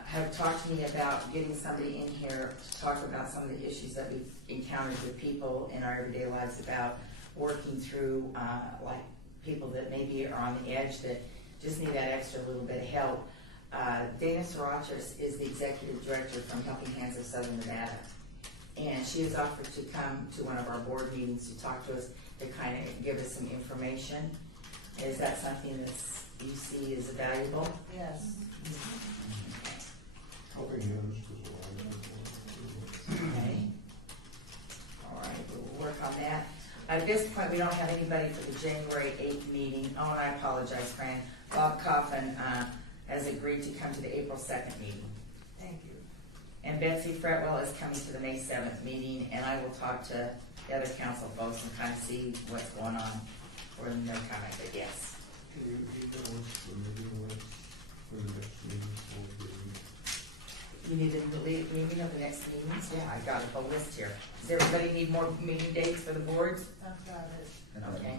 have talked to me about getting somebody in here to talk about some of the issues that we've encountered with people in our everyday lives about working through, like people that maybe are on the edge that just need that extra little bit of help. Dana Sarachis is the executive director from Helping Hands of Southern Nevada. And she has offered to come to one of our board meetings to talk to us, to kind of give us some information. Is that something that you see as valuable? Yes. Helping hands is a lot of. Okay. All right, we'll work on that. At this point, we don't have anybody for the January 8th meeting. Oh, and I apologize, Fran. Bob Coffin has agreed to come to the April 2nd meeting. Thank you. And Betsy Fretwell is coming to the May 7th meeting, and I will talk to the other council folks and kind of see what's going on when they're coming, but yes. Can you email us the meeting list for the next meeting? You need to meeting of the next meetings? Yeah, I got a list here. Does everybody need more meeting dates for the boards? I've got it. Okay.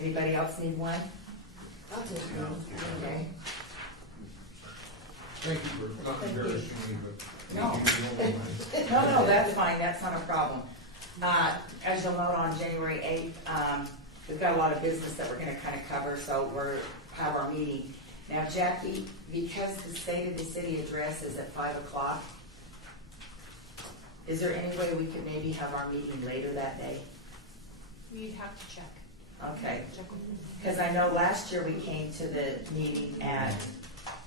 Anybody else need one? I'll take one. Okay. Thank you for not embarrassing me, but. No. No, that's fine, that's not a problem. As you'll note on January 8th, we've got a lot of business that we're gonna kind of cover, so have our meeting. Now, Jackie, because the State of the City address is at 5 o'clock, is there any way we could maybe have our meeting later that day? We'd have to check. Okay, because I know last year we came to the meeting at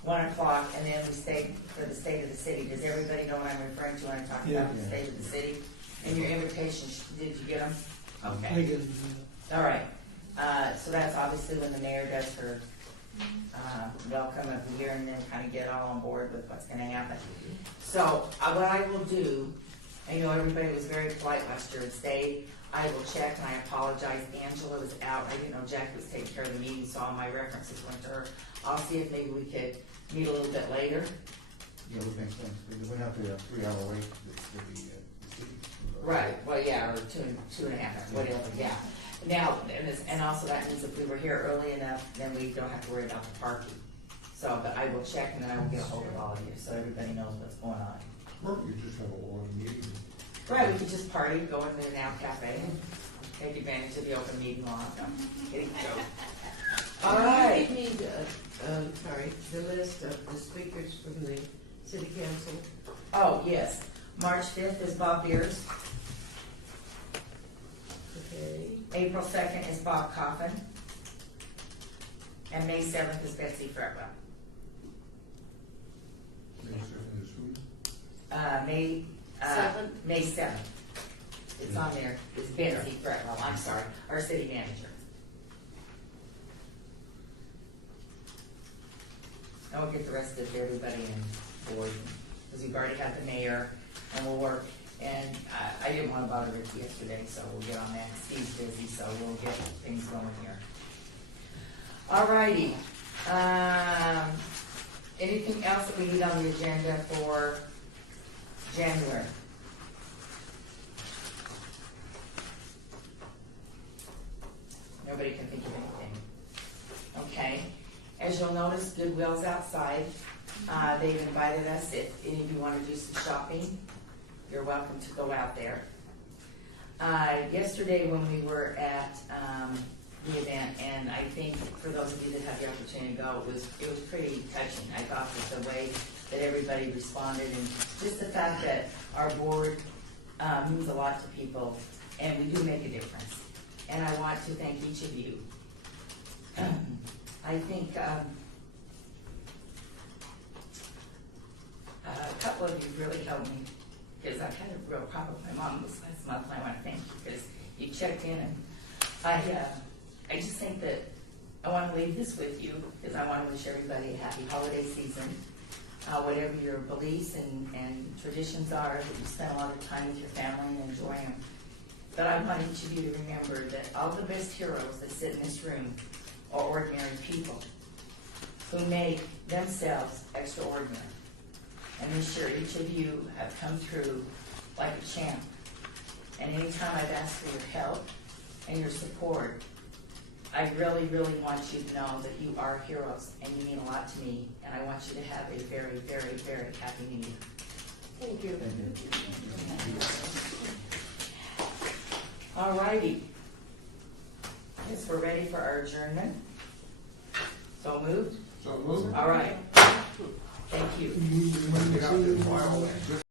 1 o'clock and then we stayed for the State of the City. Does everybody know what I'm referring to when I'm talking about the Yeah. State of the City? And your invitations, did you get them? I Okay, can, all right. So that's obviously when the mayor does her welcome of the year and then kind of get all on board with what's gonna happen. So what I will do, I know everybody was very polite last year and stayed. I will check, and I apologize, Angela was out, I didn't know Jackie was taking care of the meeting, so all my references went to her. I'll see if maybe we could meet a little bit later. Yeah, would make sense, because we have to have 3 hour wait for the city. Right, well, yeah, or two and a half, whatever, yeah. Now, and also that means if we were here early enough, then we don't have to worry about the parking. So, but I will check and then I will get a hold of all of you, so everybody knows what's going on. Or you just have a long meeting. Right, we could just party, go in the Now Cafe, and take advantage of the open meeting law. No, kidding, joke. All right. Give me the list of the speakers from the city council. Oh, yes. March 5th is Bob Beers. Okay. April 2nd is Bob Coffin. And May 7th is Betsy Fretwell. May 7th. It's on there. It's Betsy Fretwell, I'm sorry, our city manager. And we'll get the rest of everybody in board, because we've already got the mayor, and we'll work. And I didn't want to bother Ricky yesterday, so we'll get on that. Steve's busy, so we'll get things going here. All righty. Anything else that we need on the agenda for January? Nobody can think of anything. Okay. As you'll notice, Goodwill's outside. They've invited us, if any of you want to do some shopping, you're welcome to go out there. Yesterday when we were at the event, and I think for those of you that had the opportunity to go, it was pretty touching. I thought that the way that everybody responded, and just the fact that our board means a lot to people, and we do make a difference. And I want to thank each of you. I think a couple of you really helped me, because I had a real problem with my mom this last month, and I want to thank you because you checked in, and I just think that I want to leave this with you because I want to wish everybody a happy holiday season. Whatever your beliefs and traditions are, that you spend a lot of time with your family and enjoy them. But I want each of you to remember that all the best heroes that sit in this room are ordinary people who make themselves extraordinary. And this year, each of you have come through like a champ. And anytime I've asked for your help and your support, I really, really want you to know that you are heroes and you mean a lot to me. And I want you to have a very, very, very happy New Year. Thank you. All righty. Guess we're ready for our adjournment. So moved? So move. All right. Thank you. Get out there, file that.